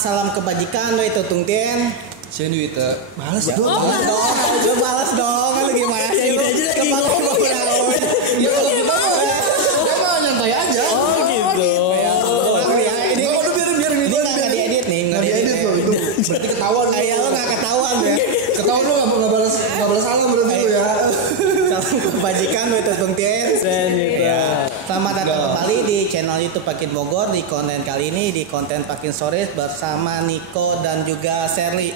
salam kebajikan lo itu tungtien. Saya duit balas Ya, dong. balas dong. Lu gimana sih? Udah aja lagi ngomong. Ya kalau kita mah nyantai aja. Oh gitu. Ini biar ini nggak diedit nih, nggak diedit loh itu. Berarti ketahuan. Kayak lo nggak ketahuan ya. Ketahuan lu nggak balas salam berarti lu ya. Salam kebajikan lo itu tungtien. Selamat datang kembali di channel YouTube Pakin Bogor. Di konten kali ini di konten Pakin Sore bersama Niko dan juga Sherly.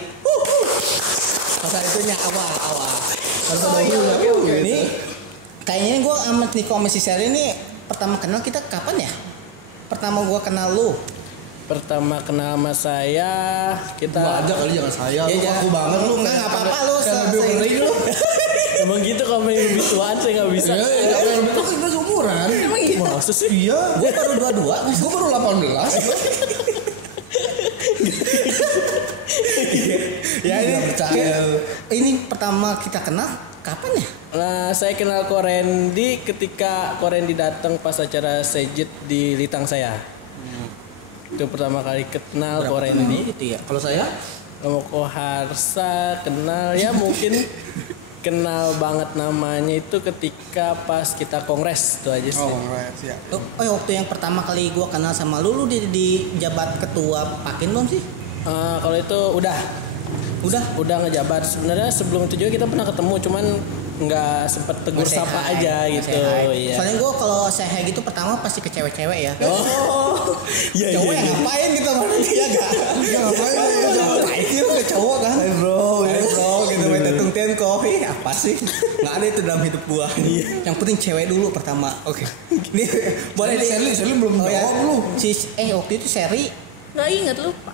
Masa itunya awal. Ini kayaknya gue sama Niko sama si Sherly ini pertama kenal kita kapan ya? Pertama gue kenal lu. Pertama kenal sama saya kita Gua aja kali jangan saya. Lu Ya, aku banget lu. Nggak apa-apa lu. Kayak lebih ngeri lu. emang gitu kalau main lebih tuaan saya nggak bisa. Iya, lu kan kita seumuran. Emang iya? Masa sih? Iya. Gue baru 22. Gua baru 18. Ya ini percaya. ini pertama kita kenal kapan ya? Nah, saya kenal Korendi ketika Korendi datang pas acara Sejit di Litang saya. Itu pertama kali kenal Korendi. Gitu ya. Kalau saya Sama Koharsa kenal ya mungkin kenal banget namanya itu ketika pas kita kongres itu aja sih. ya. Waktu yang pertama kali gue kenal sama lu di jabat ketua Pakin belum sih? Kalau itu udah ngejabat. Sebenarnya sebelum itu juga kita pernah ketemu, cuman nggak sempet tegur Say sapa hi, aja say gitu. hi. Iya. Soalnya gue kalau say hi gitu pertama pasti ke cewek-cewek ya. Oh, iya Cowok yang ngapain gitu mana dia gak? Ngapain ya? Ngapain sih lu ke cowok kan? Hai bro, Gitu main tungtien kopi apa sih? Nggak ada itu dalam hidup gua. Yang penting cewek dulu pertama. Oke. Nih boleh di Sherly belum jawab lu. waktu itu Sherly. Nggak inget lupa.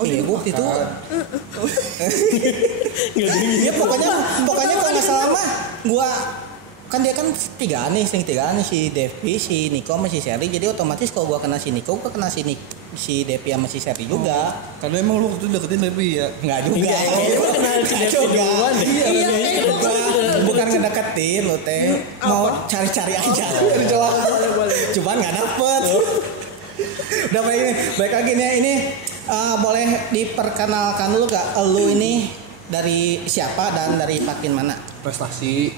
Iya gua waktu itu. Nggak ada yang Ya pokoknya kalau nggak salah mah gua kan dia kan tigaan nih si Devi, si Niko sama si Sherly. Jadi otomatis kalau gua kenal si Niko, gua kenal si Devi sama si Sherly juga. Karena emang lu waktu itu deketin Devi ya. Enggak juga. Kayaknya kenal si Nggak Devi juga. duluan deh. Iya, kayaknya Bukan ngedeketin lo teh. Mau cari-cari aja. Cuman nggak dapet. Udah baik lagi nih ini boleh diperkenalkan dulu gak lu ini dari siapa dan dari Pakin mana? Prestasi.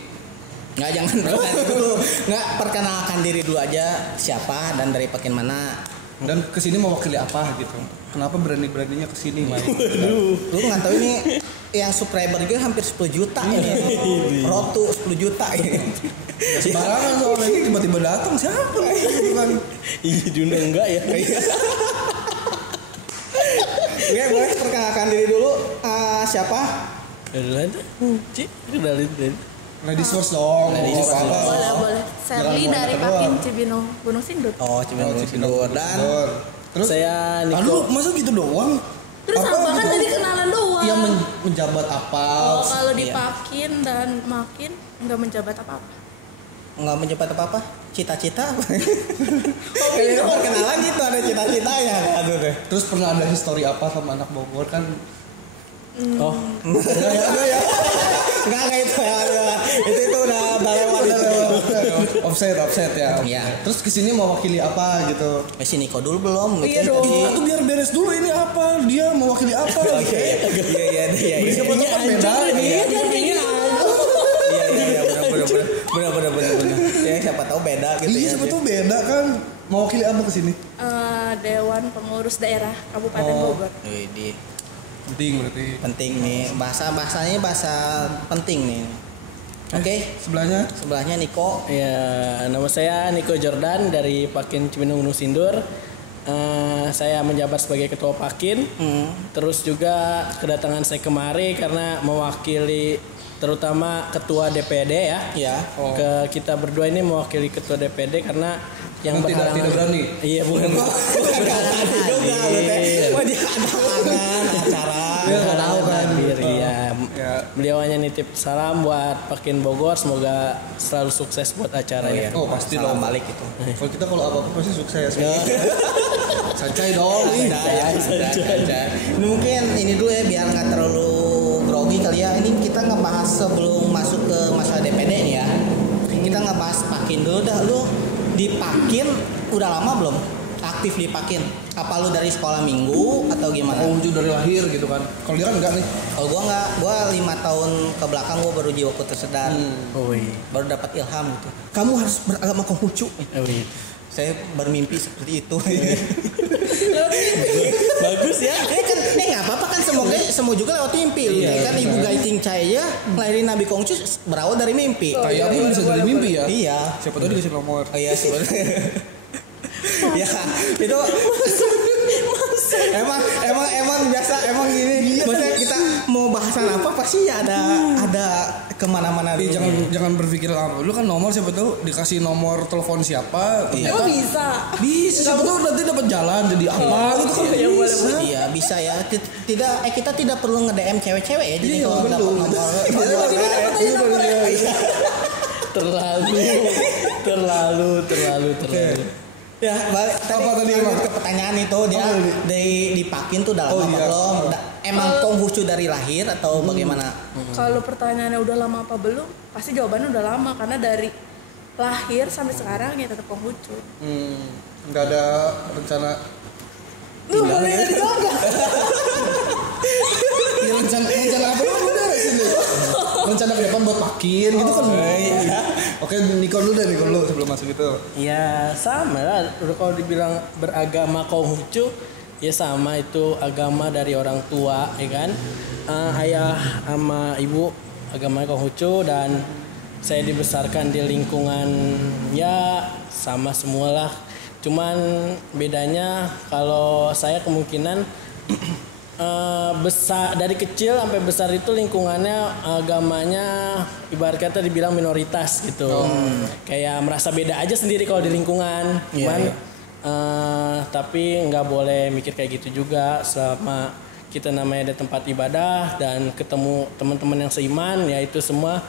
Nggak jangan dulu. Nggak perkenalkan diri dulu aja siapa dan dari Pakin mana. Dan kesini mewakili apa gitu. Kenapa berani-beraninya kesini main? Lu nggak tahu ini yang subscriber gue hampir 10 juta ini. Rotu 10 juta ini. Sembarangan soalnya ini tiba-tiba datang siapa? Bukan. Iya, Juna enggak ya. Oke, boleh perkenalkan diri dulu. Siapa? Kenalin Ci, kenalin deh. Ladies first dong. Ladies first. Boleh. Sherly Jangan dari buat Pakin doang. Cibinong Gunung Sindut. Oh, Cibinong Sindur dan Terus Saya Aduh, Niko. masa gitu doang? Terus apa kan gitu? tadi kenalan doang. Yang menjabat apa? Oh, kalau di Iya. Pakin dan Makin nggak menjabat apa-apa. nggak menjabat apa-apa. Cita-cita. Kayaknya perkenalan gitu ada cita-citanya. Aduh deh. Terus pernah ada histori apa sama anak Bogor kan? Oh, Ya. Enggak kayak itu ya. Itu udah lewat itu. Offset ya. Iya. Terus kesini mau wakili apa gitu? Si Niko dulu belum. Iya dong. Itu biar beres dulu ini apa? Dia mewakili apa? Iya. Siapa tahu kan beda ini. Iya, benar. Ya siapa tahu beda gitu Iya, ya. siapa tahu beda kan. Mewakili apa kesini? Dewan Pengurus Daerah Kabupaten Bogor. Widih. Penting berarti. Penting nih. Bahasanya bahasa penting nih. Oke. Sebelahnya Niko. ya nama saya Niko Jordan dari Pakin Cibinong Gunung Sindur. Saya menjabat sebagai ketua Pakin. Terus juga kedatangan saya kemari karena mewakili terutama ketua DPD ya. Ya. Kita berdua ini mewakili ketua DPD karena yang Tidak berani. Iya bukan. Tadi juga lu teh. Wah dia ada acara. Dia nggak tahu kan. Iya. Ya. Beliau hanya nitip salam buat Pakin Bogor, semoga selalu sukses buat acaranya. Oh pasti Salam dong. balik itu. Kalau kita kalau apa-apa pasti sukses. Sancai dong. Santai. Ini mungkin ini dulu ya biar nggak terlalu grogi kali ya. Ini kita ngebahas sebelum masuk ke masalah DPD nih ya. Kita ngebahas Pakin dulu dah. Lu di Pakin udah lama belum? Aktif di Pakin? Apa lu dari sekolah minggu atau gimana? Konghucu dari lahir gitu kan. Kalau dia kan enggak nih. Kalau gua enggak, gua 5 tahun ke belakang gua baru jiwaku tersedar. Baru dapat ilham gitu. Kamu harus beragama Konghucu. Saya bermimpi seperti itu. Bagus ya. Kan nggak apa-apa kan semua juga lewat mimpi. Kan Ibu Gaiting Cahaya ngelahirin Nabi Konghucu berawal dari mimpi. Kayak pun bisa dari mimpi ya. Iya. Siapa tahu dikasih nomor. Oh iya sebenarnya. Ya itu emang biasa emang gini. Maksudnya kita mau bahasan apa pasti ada kemana-mana. Jangan berpikir lama. Lu kan nomor siapa tahu dikasih nomor telepon siapa. Iya. Oh bisa. Siapa tahu nanti dapat jalan jadi apa gitu kan. Iya bisa ya. Kita tidak perlu nge-DM cewek-cewek ya. Jadi kalau dapat nomor terlalu. ya balik tadi ke pertanyaan itu dia dipakin tuh dalam apa belum? Emang Konghucu dari lahir atau bagaimana? Kalau pertanyaannya udah lama apa belum, pasti jawabannya udah lama karena dari lahir sampai sekarang ya tetap Konghucu. Nggak ada rencana Tinggal ya. ya rencana apa lu udah sini. Rencana ke depan buat pakin gitu kan. Oke, Nikon dulu sebelum masuk itu. Ya sama lah. Udah kalau dibilang beragama Konghucu, ya sama itu agama dari orang tua, ya kan. Ayah sama ibu agama Konghucu dan saya dibesarkan di lingkungan ya sama semualah. Cuman bedanya kalau saya kemungkinan besar dari kecil sampai besar itu lingkungannya agamanya ibarat kata dibilang minoritas gitu. Kayak merasa beda aja sendiri kalau di lingkungan. Cuman tapi nggak boleh mikir kayak gitu juga selama kita namanya ada tempat ibadah dan ketemu teman-teman yang seiman ya itu semua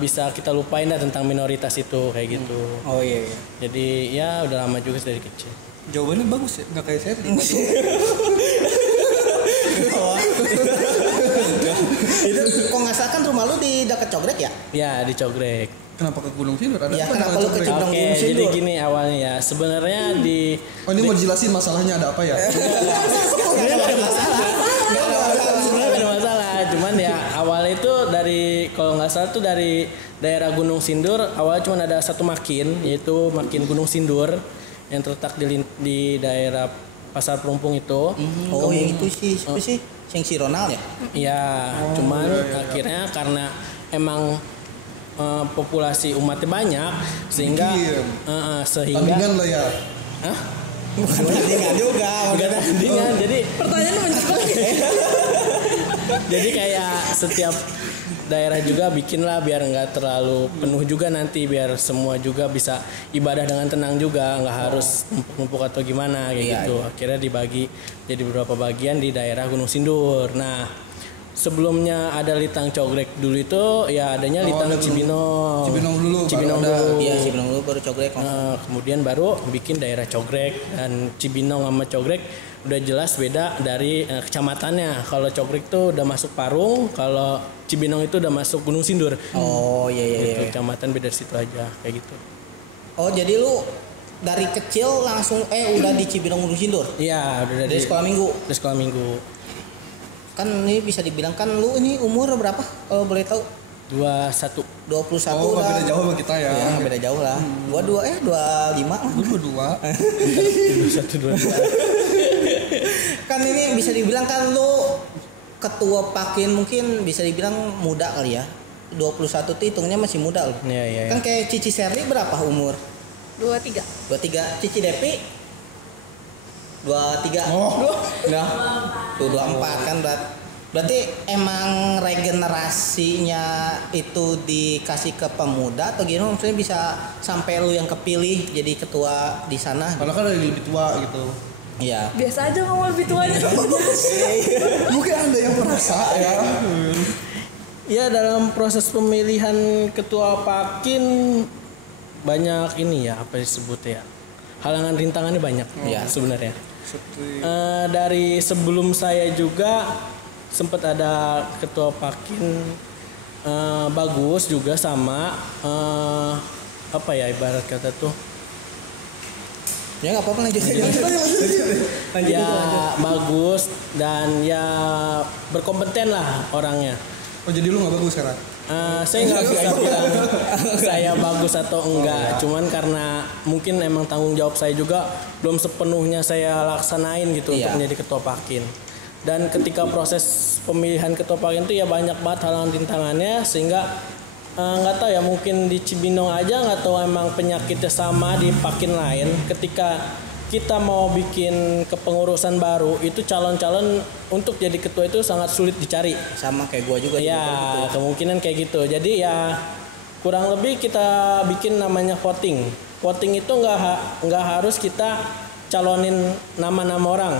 bisa kita lupain dah tentang minoritas itu kayak gitu. Oh iya. Jadi ya udah lama juga dari kecil. Jawabannya bagus ya, nggak kayak saya. Itu kok nggak salah kan rumah lu di dekat Cogrek ya? Ya di Cogrek. Kenapa ke Gunung Sindur? Ada Ya, apa kenapa dengan lu ke Cogrek? Gunung Oke, Sindur? jadi gini awalnya ya. Sebenarnya di Oh ini mau dijelasin masalahnya ada apa ya? Nggak ada masalah. sebenarnya ada masalah. Cuman ya awal itu dari kalau nggak salah tuh dari daerah Gunung Sindur awalnya cuma ada satu makin yaitu makin Gunung Sindur yang terletak di daerah Pasar Perumpung itu. Oh yang itu sih siapa sih? Yang si Ronald ya? Iya, cuman akhirnya karena emang populasi umatnya banyak sehingga Tandingan lah ya. Hah? Bukan tandingan juga. Bukan tandingan. Jadi Pertanyaannya menjebak. jadi kayak setiap daerah juga bikin lah biar nggak terlalu penuh juga nanti biar semua juga bisa ibadah dengan tenang juga nggak harus numpuk-numpuk atau gimana kayak gitu. Akhirnya dibagi jadi beberapa bagian di daerah Gunung Sindur. Nah sebelumnya ada Litang Cogrek dulu itu ya adanya Litang Cibinong. Cibinong dulu. Iya Cibinong dulu baru Cogrek. Kemudian baru bikin daerah Cogrek dan Cibinong sama Cogrek udah jelas beda dari kecamatannya. Kalau Cogrek tuh udah masuk Parung, kalau Cibinong itu udah masuk Gunung Sindur. Oh iya. Kecamatan beda situ aja kayak gitu. Oh jadi lu dari kecil langsung udah di Cibinong Gunung Sindur? Iya, udah Dari sekolah minggu. Dari sekolah minggu. Kan ini bisa dibilang kan lu ini umur berapa kalau boleh tahu? 21. 21 Oh lah. beda jauh sama kita ya. Ya, beda jauh lah. 25 lah. Gue 22. 21 22. Kan ini bisa dibilang kan lu ketua Pakin mungkin bisa dibilang muda kali ya. 21 tuh hitungnya masih muda loh. Iya. Kan kayak Cici Serli berapa umur? 23. 23. Cici Depi 23. Oh. Nah, tuh 24 kan berarti emang regenerasinya itu dikasih ke pemuda atau gimana maksudnya bisa sampai lu yang kepilih jadi ketua di sana? Karena kan ada yang lebih tua gitu. Iya. Biasa aja ngomong lebih tuanya. Mungkin Anda yang merasa ya. Ya dalam proses pemilihan ketua Pakin banyak ini ya apa disebut ya. Halangan rintangannya banyak ya sebenarnya. Dari sebelum saya juga sempat ada ketua Pakin bagus juga sama apa ya ibarat kata tuh Ya nggak apa-apa lanjut. Ya bagus dan ya berkompeten lah orangnya. Oh jadi lu nggak bagus sekarang? Saya nggak bisa bilang saya bagus atau enggak, cuman karena mungkin emang tanggung jawab saya juga belum sepenuhnya saya laksanain gitu untuk menjadi ketua Pakin. Dan ketika proses pemilihan ketua Pakin itu ya banyak banget halangan rintangannya sehingga nggak tahu ya mungkin di Cibinong aja nggak tahu emang penyakitnya sama di Pakin lain. Ketika kita mau bikin kepengurusan baru itu calon-calon untuk jadi ketua itu sangat sulit dicari. Sama kayak gua juga. Ya kemungkinan kayak gitu. Jadi ya kurang lebih kita bikin namanya voting. Voting itu nggak harus kita calonin nama-nama orang.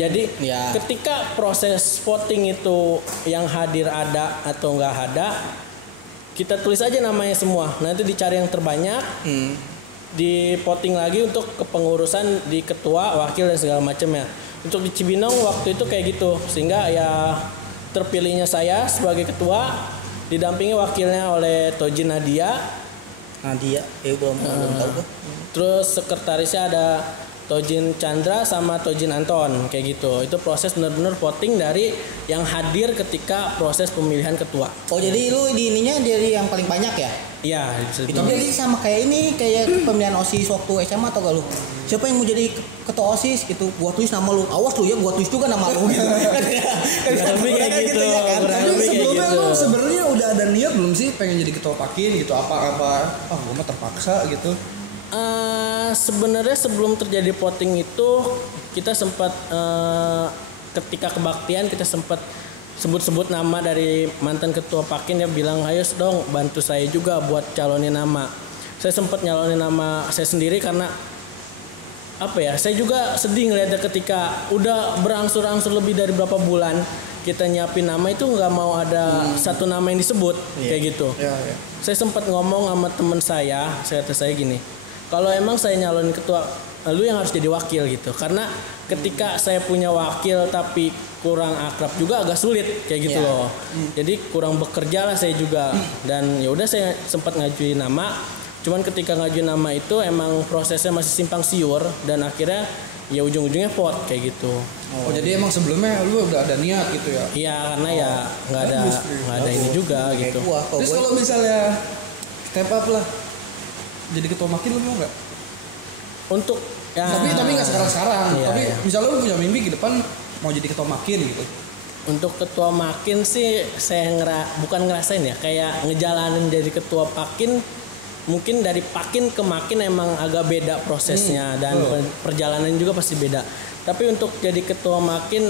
Jadi ketika proses voting itu yang hadir ada atau nggak ada, kita tulis aja namanya semua. Nanti dicari yang terbanyak, di voting lagi untuk kepengurusan di ketua, wakil dan segala macamnya. Untuk di Cibinong waktu itu kayak gitu, sehingga ya terpilihnya saya sebagai ketua, didampingi wakilnya oleh Tojin Nadia, belum tahu gua. Terus sekretarisnya ada Tojin Chandra sama Tojin Anton kayak gitu. Itu proses benar-benar voting dari yang hadir ketika proses pemilihan ketua. Oh jadi lu di ininya dari yang paling banyak ya? Iya. Itu jadi sama kayak ini kayak pemilihan OSIS waktu SMA atau gak lu? Siapa yang mau jadi ketua OSIS gitu? Gua tulis nama lu. Awas lu ya, gua tulis juga nama lu. Lebih kayak gitu ya kan. Tapi sebelumnya lu sebenarnya udah ada niat belum sih pengen jadi ketua Pakin gitu? Apa gua mah terpaksa gitu. Sebenarnya sebelum terjadi voting itu kita sempat ketika kebaktian kita sempat sebut-sebut nama dari mantan ketua Pakin, dia bilang ayo dong bantu saya juga buat calonin nama. Saya sempat nyalonin nama saya sendiri karena apa ya, saya juga sedih ngeliatnya ketika udah berangsur-angsur lebih dari berapa bulan kita nyiapin nama itu nggak mau ada satu nama yang disebut kayak gitu. Saya sempat ngomong sama teman saya kata saya gini, kalau emang saya nyalonin ketua, lu yang harus jadi wakil gitu. Karena ketika saya punya wakil tapi kurang akrab juga agak sulit kayak gitu loh. Jadi kurang bekerja lah saya juga. Dan ya udah saya sempat ngajuin nama. Cuman ketika ngajuin nama itu emang prosesnya masih simpang siur dan akhirnya ya ujung-ujungnya vote kayak gitu. Oh jadi emang sebelumnya lu udah ada niat gitu ya? Iya karena ya nggak ada ini juga gitu. Terus kalau misalnya step up lah jadi ketua Makin lu mau nggak? Untuk ya, tapi nggak sekarang. Iya, tapi misalnya lu punya mimpi ke depan mau jadi ketua Makin gitu. Untuk ketua Makin sih saya bukan ngerasain ya, kayak ngejalanin jadi ketua Pakin. Mungkin dari Pakin ke Makin emang agak beda prosesnya dan perjalanan juga pasti beda. Tapi untuk jadi ketua Makin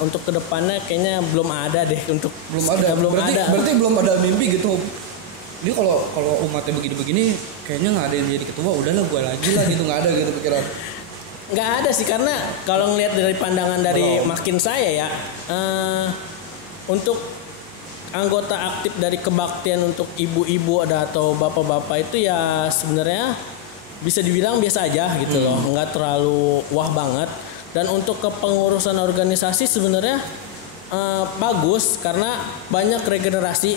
untuk kedepannya kayaknya belum ada deh Berarti belum ada mimpi gitu. Ini kalau umatnya begini-begini kayaknya nggak ada yang jadi ketua, udahlah gue lagi lah gitu, nggak ada gitu pikiran. Nggak ada sih karena kalau ngelihat dari pandangan dari Makin saya ya untuk anggota aktif dari kebaktian untuk ibu-ibu atau bapak-bapak itu ya sebenarnya bisa dibilang biasa aja gitu loh, nggak terlalu wah banget. Dan untuk kepengurusan organisasi sebenarnya bagus karena banyak regenerasi.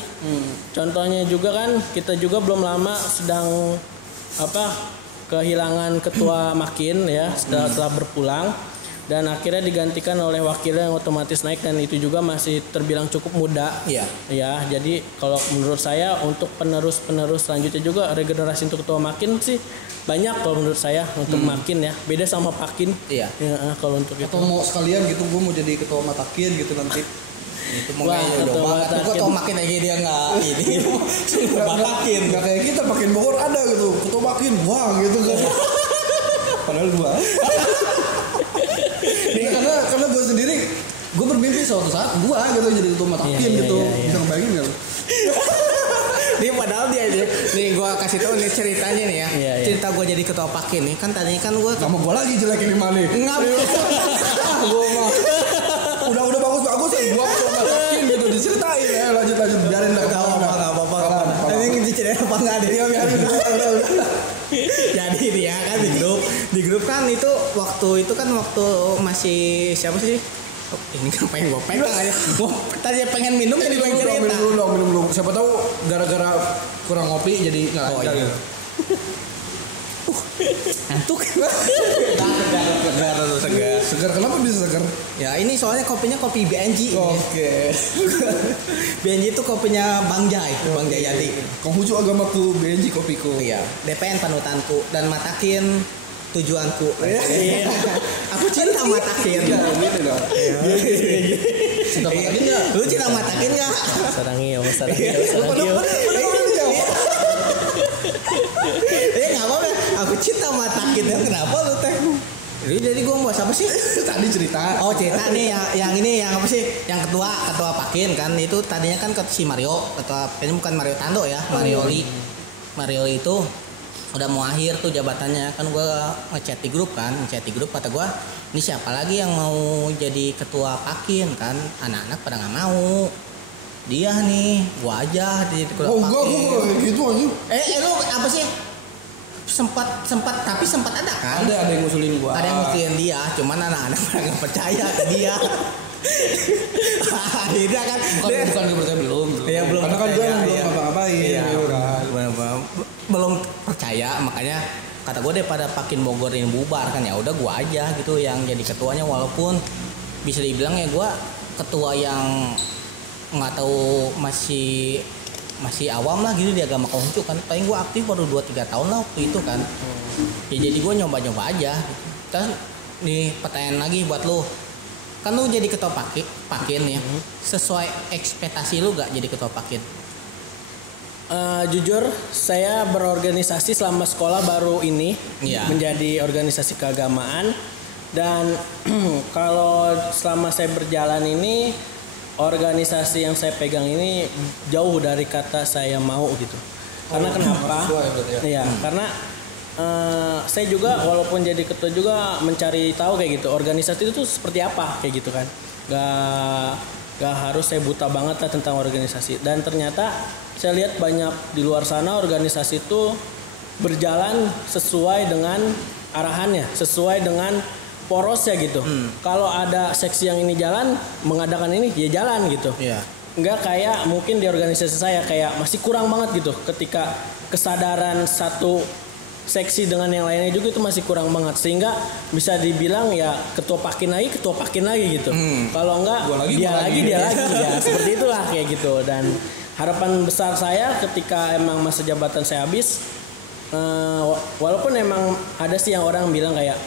Contohnya juga kan kita juga belum lama sedang kehilangan ketua Makin ya setelah berpulang dan akhirnya digantikan oleh wakilnya yang otomatis naik dan itu juga masih terbilang cukup muda. Ya jadi kalau menurut saya untuk penerus selanjutnya juga regenerasi untuk ketua Makin sih banyak kalau menurut saya untuk Makin ya, beda sama Pakin. Iya. Ya, kalau untuk atau itu. mau sekalian gitu, gue mau jadi ketua Matakin gitu nanti. Itu mau ketua Makin aja dia nggak ini. Matakin. Nggak kayak kita Pakin Bogor ada gitu, ketua Makin, wah gitu kan. Padahal dua. Karena gue sendiri, gue bermimpi suatu saat gue gitu jadi ketua Matakin gitu. Bisa ngebayangin nggak? Ini padahal dia nih gue kasih tau nih ceritanya nih ya. Cerita gue jadi ketua Pakin nih kan tadinya kan gue sama gue lagi jelekin Imani. Enggak. Gue mah udah bagus gue ketua Pakin gitu diceritain ya lanjut biarin enggak apa-apa. Ini diceritain apa enggak ada dia biarin. Jadi dia kan di grup kan itu waktu masih siapa sih? Oh, ini kan pengen gue pegang aja. Gue tadi pengen minum jadi pengen cerita. Minum dulu. Siapa tahu gara-gara kurang ngopi jadi nggak lancar gitu. Ngantuk. Segar. Segar, kenapa bisa segar? Ya ini soalnya kopinya kopi BNG. Oke. BNG itu kopinya Bang Jai, Bang Jayadi. Konghucu agamaku, BNG kopiku. Iya, DPN panutanku dan Matakin tujuanku. Iya. Aku cinta Matakin. Iya, gitu dong. Cinta Matakin enggak? Lu cinta Matakin enggak? Sarangi ya. Enggak apa-apa. Aku cinta Matakin. Kenapa lu teh? Jadi gue mau apa sih? Tadi cerita. Oh cerita nih yang ini yang apa sih? Yang ketua Pakin kan itu tadinya kan si Mario, ketua ini bukan Mario Tando ya, Marioli itu udah mau akhir tuh jabatannya kan gue ngechat di grup kata gue ini siapa lagi yang mau jadi ketua Pakin kan anak-anak pada nggak mau dia nih gue aja jadi ketua Pakin. Gue gitu aja. Lu apa sih? sempat ada kan? Ada yang ngusulin gua. Ada yang ngusulin dia, cuman anak-anak nggak percaya ke dia. Akhirnya kan bukan dia percaya belum. Iya, belum. Karena kan gue yang belum apa-apain. Iya, belum percaya, makanya kata gue daripada Pakin Bogor ini bubar kan ya udah gue aja gitu yang jadi ketuanya walaupun bisa dibilang ya gue ketua yang nggak tahu masih awam lah gitu di agama Konghucu kan. Paling gue aktif baru 2-3 tahun lah waktu itu kan. Ya jadi gue nyoba-nyoba aja. Terus nih pertanyaan lagi buat lu. Kan lu jadi ketua Pakin ya. Sesuai ekspektasi lu gak jadi ketua Pakin? Jujur saya berorganisasi selama sekolah baru ini menjadi organisasi keagamaan. Dan kalau selama saya berjalan ini organisasi yang saya pegang ini jauh dari kata saya mau gitu. Karena kenapa? Iya, karena saya juga walaupun jadi ketua juga mencari tahu kayak gitu. Organisasi itu seperti apa kayak gitu kan. Gak harus saya buta banget lah tentang organisasi. Dan ternyata saya lihat banyak di luar sana organisasi itu berjalan sesuai dengan arahannya, sesuai dengan poros ya gitu. Kalau ada seksi yang ini jalan, mengadakan ini ya jalan gitu. Iya. Enggak kayak mungkin di organisasi saya kayak masih kurang banget gitu. Ketika kesadaran satu seksi dengan yang lainnya juga itu masih kurang banget sehingga bisa dibilang ya ketua Pakin lagi gitu. Kalau enggak dia lagi ya seperti itulah kayak gitu. Dan harapan besar saya ketika emang masa jabatan saya habis, walaupun emang ada sih yang orang bilang kayak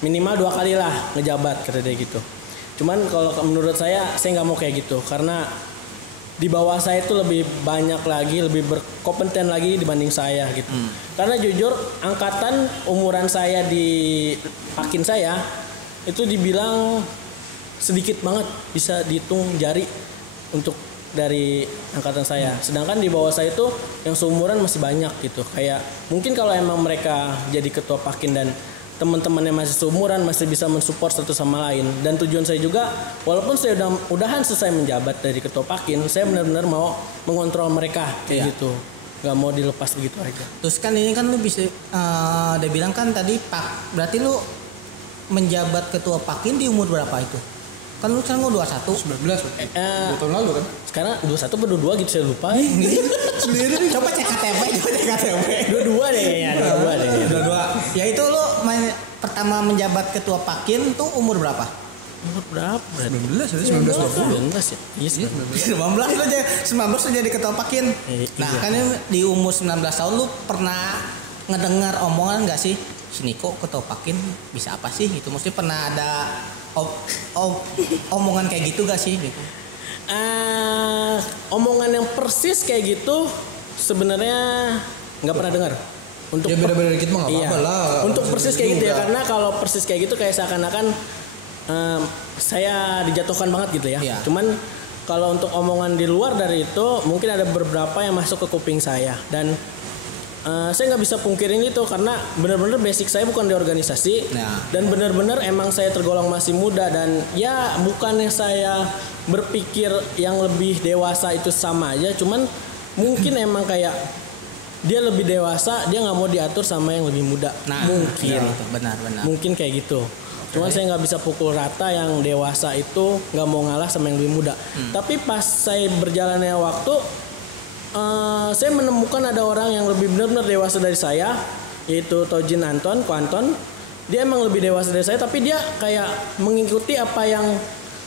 minimal 2 kali lah ngejabat kata dia gitu. Cuman kalau menurut saya nggak mau kayak gitu karena di bawah saya itu lebih banyak lagi, lebih berkompeten lagi dibanding saya gitu. Karena jujur angkatan umuran saya di Pakin saya itu dibilang sedikit banget, bisa dihitung jari untuk dari angkatan saya. Sedangkan di bawah saya itu yang seumuran masih banyak gitu. Kayak mungkin kalau emang mereka jadi ketua Pakin dan teman-teman yang masih seumuran masih bisa mensupport satu sama lain. Dan tujuan saya juga walaupun saya udahan selesai menjabat dari ketua Pakin, saya benar-benar mau mengontrol mereka kayak gitu. Gak mau dilepas begitu aja. Terus kan ini kan lu bisa dia bilang kan tadi berarti lu menjabat ketua Pakin di umur berapa itu? Kan lu sekarang 21 19 2 tahun lalu kan? Sekarang 21 atau 22 gitu saya lupa. Sendiri coba cek KTP. 22 deh kayaknya. 22. Ya itu lu pertama menjabat ketua Pakin tuh umur berapa? Umur berapa? 19 ya? 19 ya? Iya 19. 19 lu jadi ketua Pakin. Nah kan di umur 19 tahun lu pernah ngedengar omongan gak sih? Si Niko ketua Pakin bisa apa sih? Itu mesti pernah ada omongan kayak gitu gak sih? Gitu. Omongan yang persis kayak gitu sebenarnya nggak pernah dengar. Untuk ya beda-beda dikit mah nggak apa-apa lah. Untuk persis kayak gitu ya, karena kalau persis kayak gitu kayak seakan-akan saya dijatuhkan banget gitu ya. Cuman kalau untuk omongan di luar dari itu mungkin ada beberapa yang masuk ke kuping saya dan saya nggak bisa pungkirin itu karena benar-benar basic saya bukan di organisasi dan benar-benar emang saya tergolong masih muda dan ya bukannya saya berpikir yang lebih dewasa itu sama aja, cuman mungkin emang kayak dia lebih dewasa, dia nggak mau diatur sama yang lebih muda. Mungkin benar mungkin kayak gitu. Cuman saya nggak bisa pukul rata yang dewasa itu nggak mau ngalah sama yang lebih muda. Tapi pas saya berjalannya waktu saya menemukan ada orang yang lebih benar-benar dewasa dari saya yaitu Tojin Anton, Ko Anton. Dia emang lebih dewasa dari saya, tapi dia kayak mengikuti apa yang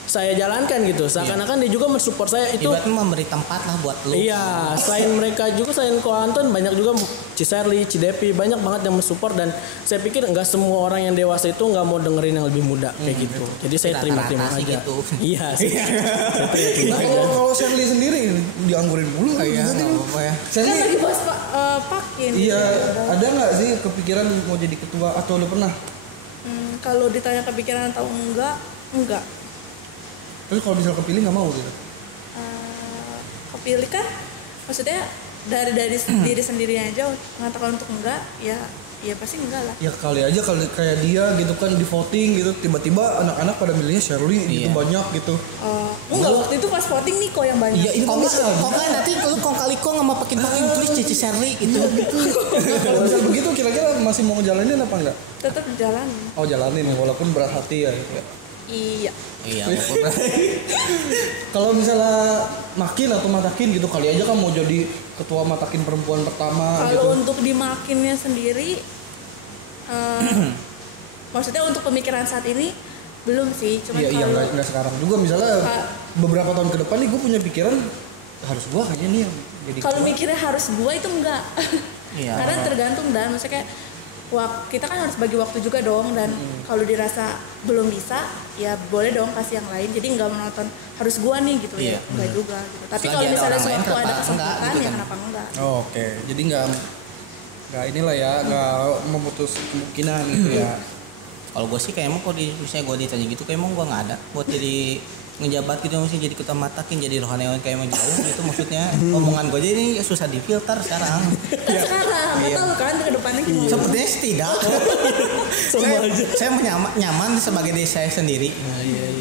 saya jalankan gitu. Seakan-akan dia juga mensupport saya itu. Ibaratnya memberi tempat lah buat lu. Iya, selain mereka juga, selain Ko Anton, banyak juga Ciserli, Cidepi, banyak banget yang mensupport. Dan saya pikir nggak semua orang yang dewasa itu nggak mau dengerin yang lebih muda kayak gitu. Jadi saya terima-terima Rata-rata sih aja. gitu. Iya, saya terima-terima aja. Kalau Shirley sendiri dianggurin mulu Iya, gitu. nggak apa-apa ya. Kan Shirley, lagi bahas Pakin. iya, ada nggak sih kepikiran mau jadi ketua atau lu pernah? Kalau ditanya kepikiran atau enggak. Terus kalau misal kepilih nggak mau gitu? Kepilih kan maksudnya dari diri sendiri aja mengatakan untuk enggak, ya pasti enggak lah. Ya kali aja kalau kayak dia gitu kan di voting gitu, tiba-tiba anak-anak pada milihnya Shirley gitu Iya. banyak gitu. Enggak, waktu itu pas voting Niko yang banyak. Iya, kok nggak nanti lu kong kali kong sama pakin tulis Cici Serli gitu. Kalau misal begitu kira-kira masih mau ngejalanin apa enggak? Tetap jalan. Oh jalanin walaupun berat hati ya. Iya. Iya. Kalau misalnya makin atau matakin gitu kali aja kan mau jadi ketua matakin perempuan pertama gitu. Kalau untuk dimakinnya sendiri, maksudnya untuk pemikiran saat ini belum sih. Cuman Iya kalau nggak sekarang juga misalnya beberapa tahun ke depan nih gue punya pikiran harus gua kayaknya nih yang jadi kalau ketua. mikirnya harus gua itu enggak. Iya. Karena tergantung dan maksudnya kayak kita kan harus bagi waktu juga dong, dan kalau dirasa belum bisa ya boleh dong kasih yang lain, jadi nggak menonton harus gua nih gitu. Iya, ya enggak juga gitu. Tapi Selagi kalau ada misalnya orang lain, suatu ada kenapa kesempatan enggak, gitu ya kan. kenapa enggak. Oh, oke. Jadi nggak inilah ya nggak memutus kemungkinan gitu ya. Kalau gue sih kayak emang kalau misalnya gue ditanya gitu kayak emang gue nggak ada buat jadi ngejabat gitu, mesti jadi ketua matakin, jadi rohaniawan kayak emang jauh gitu maksudnya. Omongan gue jadi susah difilter sekarang. Kan sekarang nggak tahu kan ke depannya gimana. Sepertinya sih tidak. saya nyaman sebagai diri saya sendiri.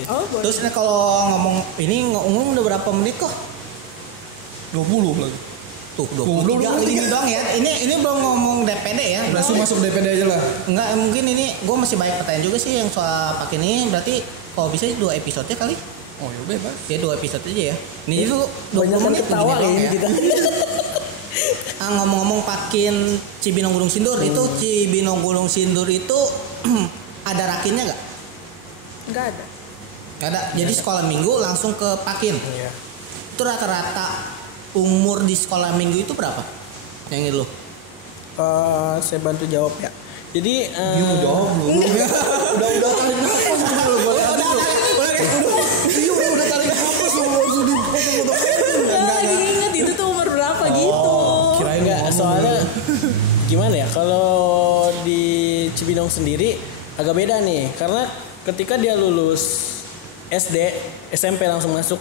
Oh boleh. Terus kalau ngomong ini ngomong udah berapa menit kok? 20 lagi. Tuh 23 ini doang ya. Ini belum ngomong DPD ya. Langsung masuk DPD aja lah. Enggak, mungkin ini gue masih banyak pertanyaan juga sih yang soal pakai ini. Berarti kalau bisa 2 episode kali. Oh ya bebas. Ya 2 episode aja ya. Ini dulu 20 Banyak menit ketawa begini doang ini ya. kita. Ngomong-ngomong Pakin Cibinong Gunung Sindur itu Cibinong Gunung Sindur itu ada rakinnya nggak? Nggak ada. Nggak ada. Jadi sekolah minggu langsung ke Pakin. Iya. Itu rata-rata umur di sekolah minggu itu berapa? Yang ini lu? Saya bantu jawab ya. Jadi Dia mau jawab belum? Udah tarik nafas dulu buat Iya udah tarik nafas langsung dipotong-potong. Nggak lagi inget itu tuh umur berapa gitu. Kirain enggak, ngomong soalnya dulu. gimana ya, kalau di Cibinong sendiri agak beda nih, karena ketika dia lulus SD, SMP langsung masuk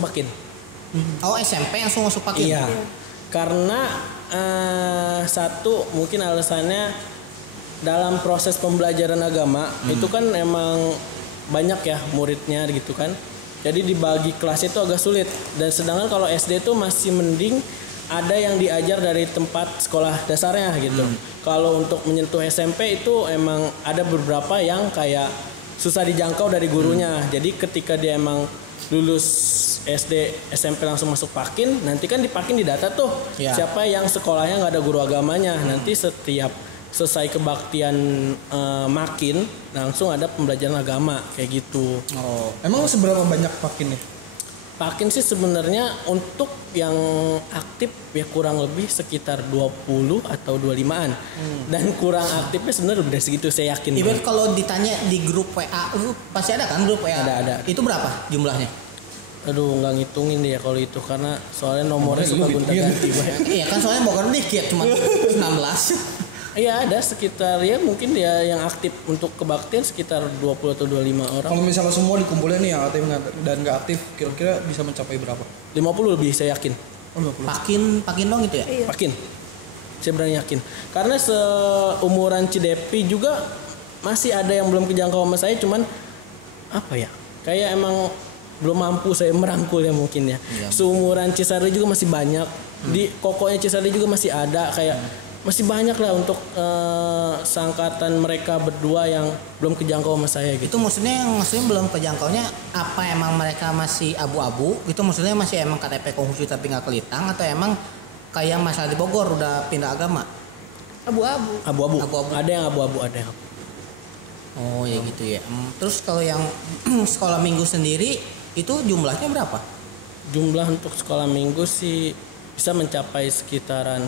Pakin. Oh SMP langsung masuk Pakin? Iya. Karena satu mungkin alasannya dalam proses pembelajaran agama itu kan emang banyak ya muridnya gitu kan. Jadi dibagi kelas itu agak sulit, dan sedangkan kalau SD itu masih mending ada yang diajar dari tempat sekolah dasarnya gitu. Kalau untuk menyentuh SMP itu emang ada beberapa yang kayak susah dijangkau dari gurunya. Jadi ketika dia emang lulus SD SMP langsung masuk Pakin, nanti kan di Pakin didata tuh Ya. siapa yang sekolahnya nggak ada guru agamanya. Nanti setiap selesai kebaktian Makin langsung ada pembelajaran agama kayak gitu. Oh. Emang seberapa banyak Pakin nih? Pakin sih sebenarnya untuk yang aktif ya kurang lebih sekitar 20 atau 25-an. Dan kurang aktifnya sebenarnya udah segitu saya yakin. Ibarat kalau ditanya di grup WA, lu pasti ada kan grup WA? Ada. Itu berapa jumlahnya? Aduh nggak ngitungin deh ya kalau itu, karena soalnya nomornya suka gonta-ganti. Iya kan soalnya Bogor dikit cuma 16. Iya ada sekitar ya mungkin ya yang aktif untuk kebaktian sekitar 20 atau 25 orang. Kalau misalnya semua dikumpulin nih yang aktif dan nggak aktif, kira-kira bisa mencapai berapa? 50 lebih saya yakin. Oh 20. Pakin dong itu ya? Iya. Pakin. Saya berani yakin. Karena seumuran Cidepi juga masih ada yang belum kejangkau sama saya, cuman apa ya? Kayak emang belum mampu saya merangkul ya mungkin ya. Iya. Seumuran Cisarli juga masih banyak. Di kokonya Cisarli juga masih ada kayak masih banyak lah untuk seangkatan mereka berdua yang belum kejangkau sama saya gitu. Itu maksudnya belum kejangkaunya apa emang mereka masih abu-abu gitu, maksudnya masih emang KTP Konghucu tapi nggak kelitang, atau emang kayak masalah di Bogor udah pindah agama? Abu-abu. Abu-abu. Abu-abu. Ada yang abu-abu, ada yang. Oh ya gitu ya. Terus kalau yang sekolah minggu sendiri itu jumlahnya berapa? Jumlah untuk sekolah minggu sih bisa mencapai sekitaran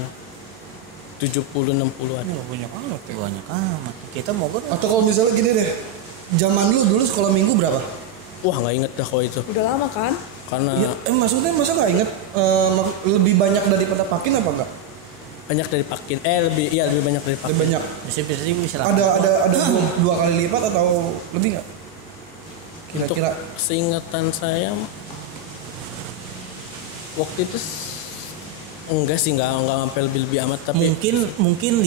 70-60-an. Banyak amat ya. Banyak amat. Kita Bogor Atau kalau misalnya gini deh, zaman lu dulu sekolah minggu berapa? Wah, nggak inget dah kalau itu. Udah lama kan? Karena Ya, maksudnya masa nggak inget lebih banyak daripada Pakin apa enggak? banyak dari Pakin. Lebih banyak dari Pakin. Lebih banyak. bisa Ada dua kali lipat atau lebih nggak? Untuk Kira-kira seingatan saya waktu itu enggak sih, enggak sampai lebih amat, tapi mungkin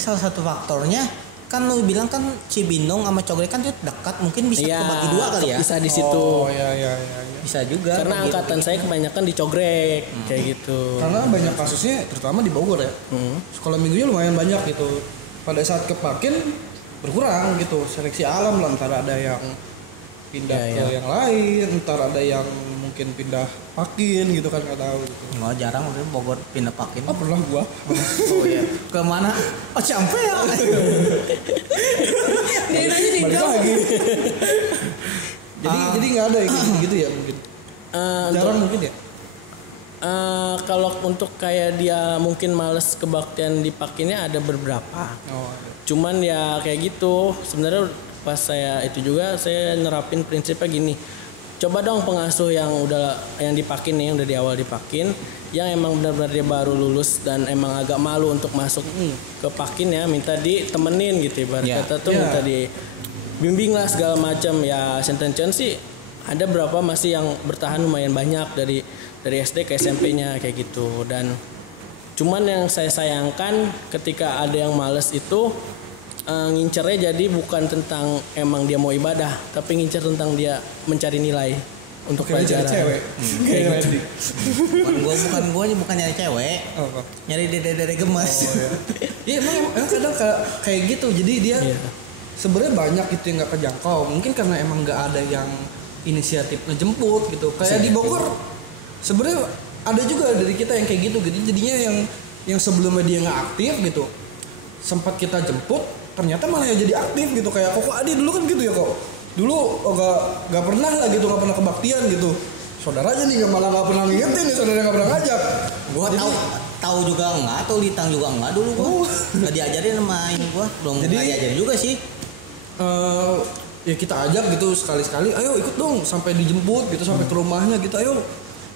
salah satu faktornya kan lu bilang kan Cibinong sama Cogre kan itu dekat, mungkin bisa kebagi dua kali ya. Bisa di situ. Oh ya. Bisa juga. Karena angkatan saya kebanyakan di Cogrek kayak gitu. Karena banyak kasusnya terutama di Bogor ya. Sekolah minggunya lumayan banyak gitu. Pada saat ke Pakin berkurang gitu. Seleksi alam lah, antara ada yang pindah ke yang lain, entar ada yang mungkin pindah Pakin gitu kan, nggak tahu gitu. Nggak jarang udah Bogor pindah Pakin. Oh pernah gua. Oh iya. Ke mana? Oh sampai ya. Dia nanya di Balik lagi. Jadi nggak ada yang gitu ya mungkin. Jarang mungkin ya. Kalau untuk kayak dia mungkin males kebaktian di Pakinnya ada beberapa. Oh. Cuman ya kayak gitu. Sebenarnya pas saya itu juga saya nerapin prinsipnya gini. Coba dong pengasuh yang dipakin nih, yang udah di awal dipakin, yang emang benar-benar dia baru lulus dan emang agak malu untuk masuk ke Pakin ya, minta ditemenin gitu ibarat kata tuh, minta dibimbing lah segala macam ya. Senten sih ada berapa masih yang bertahan lumayan banyak dari SD ke SMP-nya kayak gitu. Dan cuman yang saya sayangkan ketika ada yang males itu ngincernya jadi bukan tentang emang dia mau ibadah, tapi ngincer tentang dia mencari nilai untuk pelajaran. Cewek. Kayak gitu. bukan nyari cewek. Nyari dede gemes. Iya emang kadang kayak gitu. Jadi dia sebenarnya banyak itu yang nggak kejangkau. Mungkin karena emang nggak ada yang inisiatif ngejemput gitu. Kayak di Bogor sebenarnya ada juga dari kita yang kayak gitu. Jadi jadinya yang sebelumnya dia nggak aktif gitu, sempat kita jemput, ternyata malah ya jadi aktif gitu. Kayak Koko Adi dulu kan gitu ya kok. Dulu nggak pernah lah gitu, nggak pernah kebaktian gitu. Saudara aja nih malah nggak pernah ngingetin nih, saudara nggak pernah ngajak. Gua tahu juga enggak, atau Litang juga enggak dulu gua. Nggak diajarin sama ini gua, belum diajarin juga sih. Ya kita ajak gitu sekali-sekali, ayo ikut dong, sampai dijemput gitu, sampai ke rumahnya gitu, ayo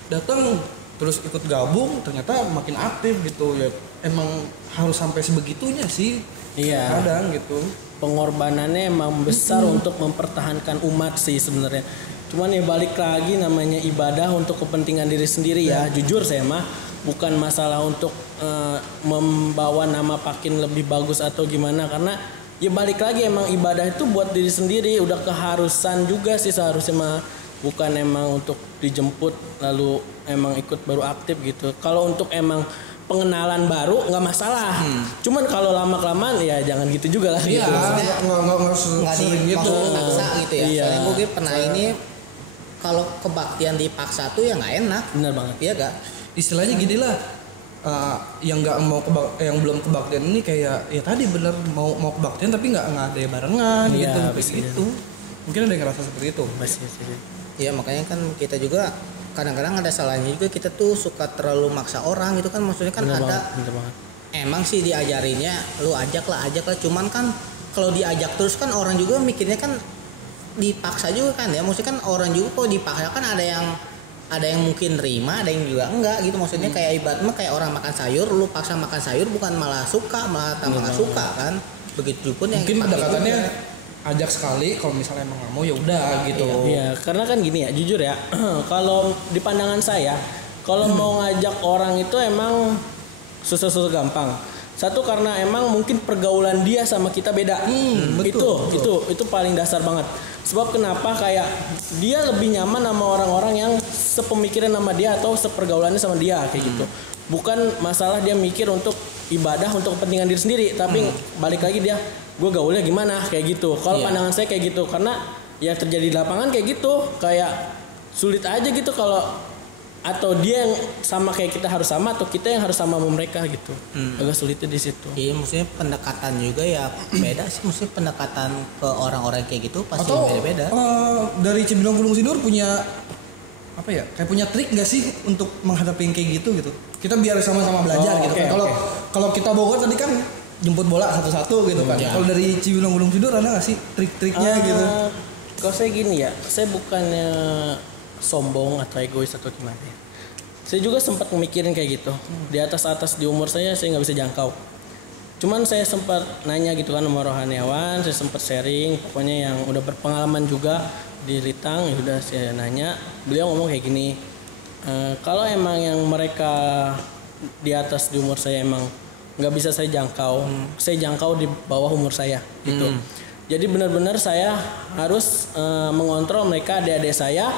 datang, terus ikut gabung, ternyata makin aktif gitu ya. Emang harus sampai sebegitunya sih. Iya. Kadang gitu. Pengorbanannya emang besar untuk mempertahankan umat sih sebenarnya. Cuman ya balik lagi, namanya ibadah untuk kepentingan diri sendiri ya. Jujur saya mah bukan masalah untuk membawa nama Pakin lebih bagus atau gimana, karena ya balik lagi emang ibadah itu buat diri sendiri, udah keharusan juga sih seharusnya mah, bukan emang untuk dijemput lalu emang ikut baru aktif gitu. Kalau untuk emang pengenalan baru nggak masalah, cuman kalau lama kelamaan ya jangan gitu juga lah. Iya, nggak dipaksa gitu ya. Iya. Soalnya gue pernah ini kalau kebaktian dipaksa tuh ya nggak enak. Benar banget. Iya gak? Istilahnya gini lah, yang nggak mau yang belum kebaktian ini kayak ya tadi bener mau kebaktian tapi nggak ada barengan gitu, gitu. Mungkin ada yang ngerasa seperti itu. Iya, makanya kan kita juga kadang-kadang ada salahnya juga, kita tuh suka terlalu maksa orang gitu kan. Maksudnya kan bener banget. Emang sih diajarinnya lu ajak lah, cuman kan kalau diajak terus kan orang juga mikirnya kan dipaksa juga kan ya. Maksudnya kan orang juga kalau dipaksa kan ada yang mungkin terima, ada yang juga enggak gitu. Maksudnya kayak ibaratnya kayak orang makan sayur, lu paksa makan sayur bukan malah suka, malah tambah nggak suka kan. Begitu pun yang mungkin pendekatannya ajak sekali, kalau misalnya emang nggak mau ya udah gitu. Iya, karena kan gini ya, jujur ya, kalau di pandangan saya, kalau mau ngajak orang itu emang susah gampang. Satu karena emang mungkin pergaulan dia sama kita beda. Betul. Itu paling dasar banget. Sebab kenapa kayak dia lebih nyaman sama orang-orang yang sepemikiran sama dia atau sepergaulannya sama dia kayak gitu. Bukan masalah dia mikir untuk ibadah untuk kepentingan diri sendiri, tapi balik lagi dia, gue gaulnya gimana kayak gitu. Kalau pandangan saya kayak gitu, karena yang terjadi di lapangan kayak gitu, kayak sulit aja gitu kalau atau dia yang sama kayak kita harus sama atau kita yang harus sama mereka gitu. Agak sulitnya di situ. Iya, maksudnya pendekatan juga ya beda sih, maksudnya pendekatan ke orang-orang kayak gitu pasti Atau beda-beda. Dari Cibinong Gunung Sindur punya apa ya? Kayak punya trik nggak sih untuk menghadapi yang kayak gitu gitu? Kita biar sama-sama belajar gitu kan. Kalau kita Bogor tadi kan jemput bola satu-satu gitu kan. Kalau dari Cibinong Gunung Sindur ada nggak sih trik-triknya gitu? Kalau saya gini ya, saya bukannya sombong atau egois atau gimana ya. Saya juga sempat memikirin kayak gitu. Di atas di umur saya nggak bisa jangkau. Cuman saya sempat nanya gitu kan sama rohaniawan, saya sempat sharing, pokoknya yang udah berpengalaman juga di Litang, ya udah saya nanya. Beliau ngomong kayak gini, kalau emang yang mereka di atas di umur saya emang nggak bisa saya jangkau, saya jangkau di bawah umur saya gitu. Jadi benar-benar saya harus mengontrol mereka, adik-adik saya,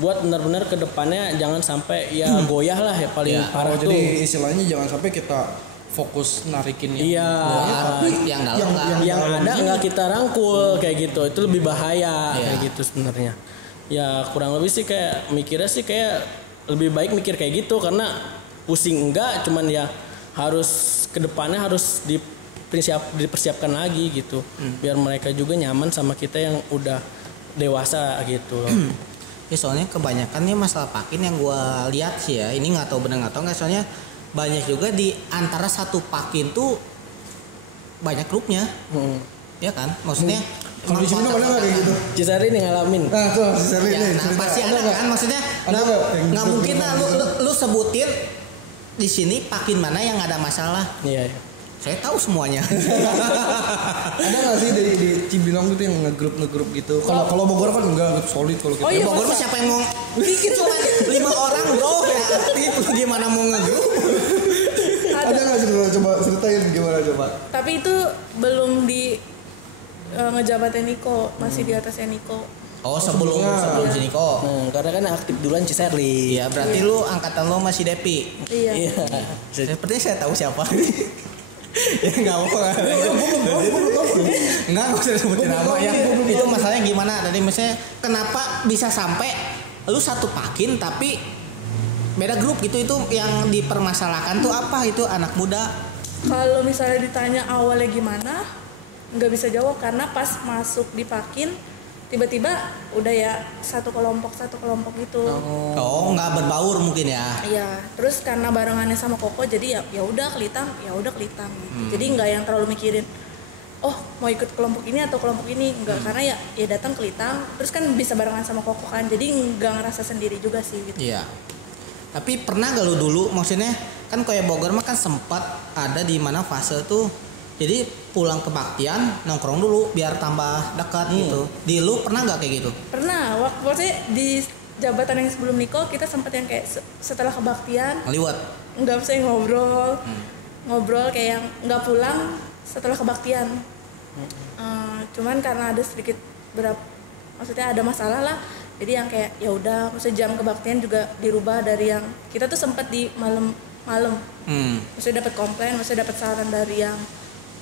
buat benar-benar ke depannya jangan sampai ya goyah lah ya paling parah tuh. Jadi istilahnya jangan sampai kita fokus narikin yang dalam yang ada nggak kita rangkul kayak gitu, itu lebih bahaya kayak gitu sebenarnya. Ya kurang lebih sih kayak mikirnya sih kayak lebih baik mikir kayak gitu, karena pusing enggak, cuman ya harus ke depannya harus dipersiapkan lagi gitu, biar mereka juga nyaman sama kita yang udah dewasa gitu. Ya soalnya kebanyakan nih masalah pakin yang gue lihat sih ya, ini nggak tahu benar nggak tahu nggak, soalnya banyak juga di antara satu pakin tuh banyak grupnya, ya kan? Maksudnya kalau di sini ada nggak kayak gitu? Cisari nih ngalamin. Nah tuh Cisari nih. Pasti ada kan? Maksudnya nggak mungkin lah lu sebutin di sini pakin mana yang nggak ada masalah. Iya. Saya tahu semuanya. Ada nggak sih di Cibinong gitu yang ngegrup gitu? Kalau Bogor kan enggak solid kalau kita. Bogor mah siapa yang mau bikin cuma 5 orang bro ya aktif, gimana mau ngegrup? Ada nggak sih, coba ceritain gimana coba? Tapi itu belum di ngejabatin Niko, masih di atasnya Niko. Oh sebelum si Niko. Karena kan aktif duluan Ciserli. Iya berarti lu angkatan lo masih Depi. Iya. Sepertinya saya tahu siapa. Ya nggak apa-apa. Nggak usah sebutin nama ya. Itu masalahnya gimana tadi, misalnya kenapa bisa sampai lu satu pakin tapi beda grup gitu, itu yang dipermasalahkan tuh apa? Itu anak muda. Kalau misalnya ditanya awalnya gimana, nggak bisa jawab karena pas masuk di pakin tiba-tiba udah ya satu kelompok gitu. Oh nggak berbaur mungkin ya? Iya, terus karena barengannya sama Koko jadi ya udah kelitang gitu. Jadi nggak yang terlalu mikirin, oh mau ikut kelompok ini atau kelompok ini, nggak, karena ya datang kelitang, terus kan bisa barengan sama Koko kan, jadi nggak ngerasa sendiri juga sih gitu. Iya. Tapi pernah gak lu dulu, maksudnya kan kayak Bogor mah kan sempat ada di mana fase tuh, jadi pulang kebaktian nongkrong dulu biar tambah dekat gitu. Di lu pernah nggak kayak gitu? Pernah, waktu di jabatan yang sebelum Niko kita sempat yang kayak setelah kebaktian Ngeliwat? nggak bisa ngobrol kayak yang nggak pulang setelah kebaktian. Cuman karena ada sedikit maksudnya ada masalah lah, jadi yang kayak ya udah, maksudnya jam kebaktian juga dirubah dari yang kita tuh sempat di malam, maksudnya dapat komplain, maksudnya dapat saran dari yang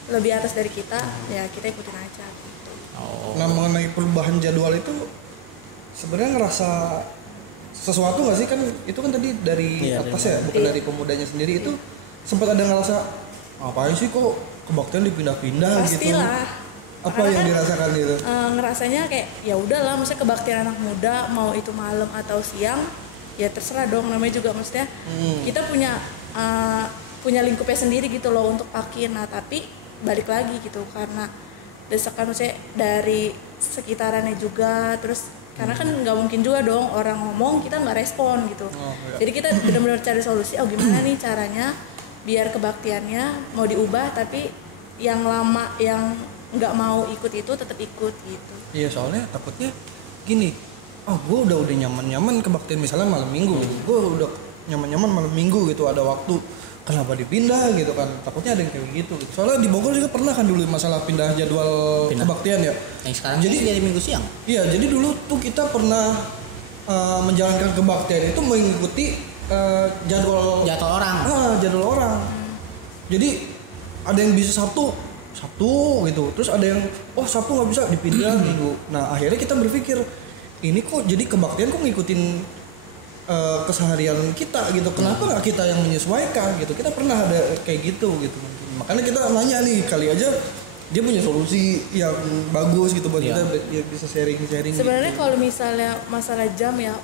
lebih atas dari kita, ya kita ikutin aja gitu. Nah mengenai perubahan jadwal itu sebenarnya ngerasa sesuatu nggak sih, kan itu kan tadi dari atas ya, bukan dari pemudanya sendiri, itu sempat ada ngerasa ngapain sih kok kebaktian dipindah-pindah gitu? Pastilah. Apa karena yang kan, dirasakan gitu? Ngerasanya kayak ya udahlah, maksudnya kebaktian anak muda mau itu malam atau siang ya terserah dong, namanya juga maksudnya kita punya lingkupnya sendiri gitu loh untuk pakin. Nah tapi balik lagi gitu karena desakan maksudnya dari sekitarannya juga, terus karena kan nggak mungkin juga dong orang ngomong kita nggak respon gitu. Jadi kita benar-benar cari solusi, gimana nih caranya biar kebaktiannya mau diubah tapi yang lama yang nggak mau ikut itu tetap ikut gitu. Iya, soalnya takutnya gini, gue udah nyaman kebaktian misalnya malam minggu, gue udah nyaman malam minggu gitu, ada waktu, kenapa dipindah gitu kan, takutnya ada yang kayak gitu. Soalnya di Bogor juga pernah kan dulu masalah pindah jadwal kebaktian ya. Yang sekarang jadi minggu siang. Iya, jadi dulu tuh kita pernah menjalankan kebaktian itu mengikuti jadwal orang. Jadi ada yang bisa Sabtu gitu, terus ada yang Sabtu nggak bisa dipindah Minggu. Nah akhirnya kita berpikir ini kok jadi kebaktian kok ngikutin keseharian kita gitu. Kenapa nggak kita yang menyesuaikan gitu? Kita pernah ada kayak gitu. Makanya kita nanya nih, kali aja dia punya solusi yang bagus gitu buat kita biar bisa sharing. Sebenarnya gitu. kalau misalnya masalah jam ya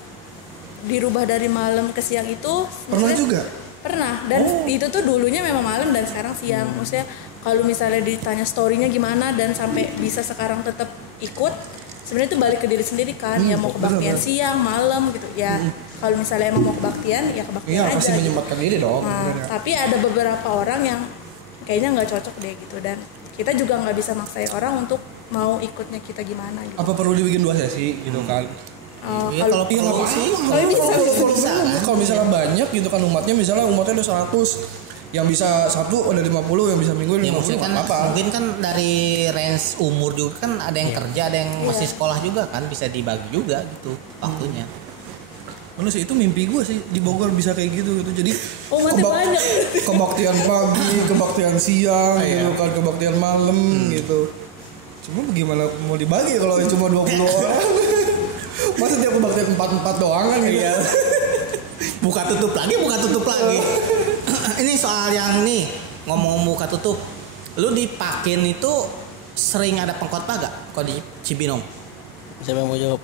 dirubah dari malam ke siang itu Pernah juga? Pernah, dan itu tuh dulunya memang malam dan sekarang siang. Maksudnya kalau misalnya ditanya story-nya gimana dan sampai bisa sekarang tetap ikut, sebenarnya itu balik ke diri sendiri kan. Ya mau kebaktian siang, malam gitu. Ya kalau misalnya emang mau kebaktian ya kebaktian aja. Iya, pasti menyempatkan diri dong. Nah, tapi ada beberapa orang yang kayaknya nggak cocok deh gitu, dan kita juga nggak bisa maksain orang untuk mau ikutnya kita gimana gitu. Apa perlu dibikin 2 sesi gitu kan? Iya, kalau perlu sih Kalau misalnya banyak gitu kan umatnya ada 100, yang bisa Sabtu ada 50, yang bisa Minggu ya 50, maksudnya kan apa? mungkin kan dari range umur juga kan ada yang kerja, ada yang masih sekolah juga kan, bisa dibagi juga gitu waktunya. Mana sih itu mimpi gue sih di Bogor bisa kayak gitu. Jadi Umatnya banyak. kebaktian pagi, kebaktian siang gitu kan, kebaktian malam gitu. Cuma bagaimana mau dibagi kalau cuma 20 orang? Masa tiap kebaktian 4 doang kan gitu. Iya. buka tutup lagi. Ini soal yang nih ngomong buka tutup, lu di Pakin itu sering ada pengkhotbah gak kalau di Cibinong? Siapa yang mau jawab?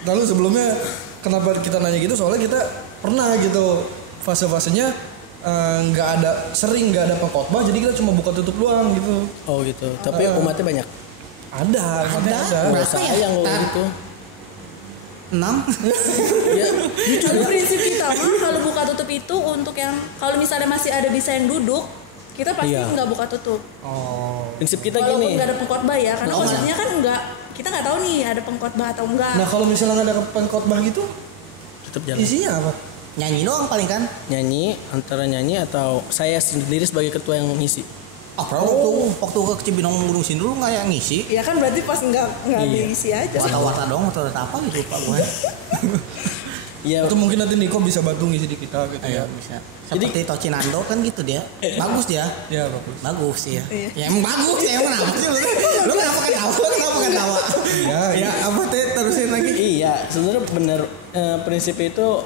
Lalu sebelumnya kenapa kita nanya gitu, soalnya kita pernah gitu fase-fasenya nggak ada pengkhotbah, jadi kita cuma buka tutup doang gitu. Oh gitu. Tapi umatnya banyak. Ada. Berapa ya? Sayang loh gitu. 6. Ya, Kalau prinsip kita mah kalau buka tutup itu untuk yang kalau misalnya masih ada bisa yang duduk, kita pasti nggak buka tutup. prinsip kita Walaupun gini. nggak ada pengkhotbah ya, karena maksudnya kan kita nggak tahu nih ada pengkhotbah atau enggak. Nah kalau misalnya nggak ada pengkhotbah gitu, Tetap jalan. isinya apa? Nyanyi doang paling kan? Nyanyi, antara nyanyi atau saya sendiri sebagai ketua yang mengisi. Waktu ke Cibinong ngurusin dulu nggak yang ngisi? Ya kan berarti pas nggak diisi aja. Warta-warta doang atau apa gitu Pak gue. Iya. Itu mungkin nanti Niko bisa bantu ngisi di kita gitu ya. Bisa. Seperti Tocinando kan gitu dia. Bagus dia. Ya bagus. Bagus sih ya. Iya. Ya emang bagus ya, emang kenapa sih lu kenapa ketawa? Ya apa teh terusin lagi. Iya, sebenarnya benar prinsip itu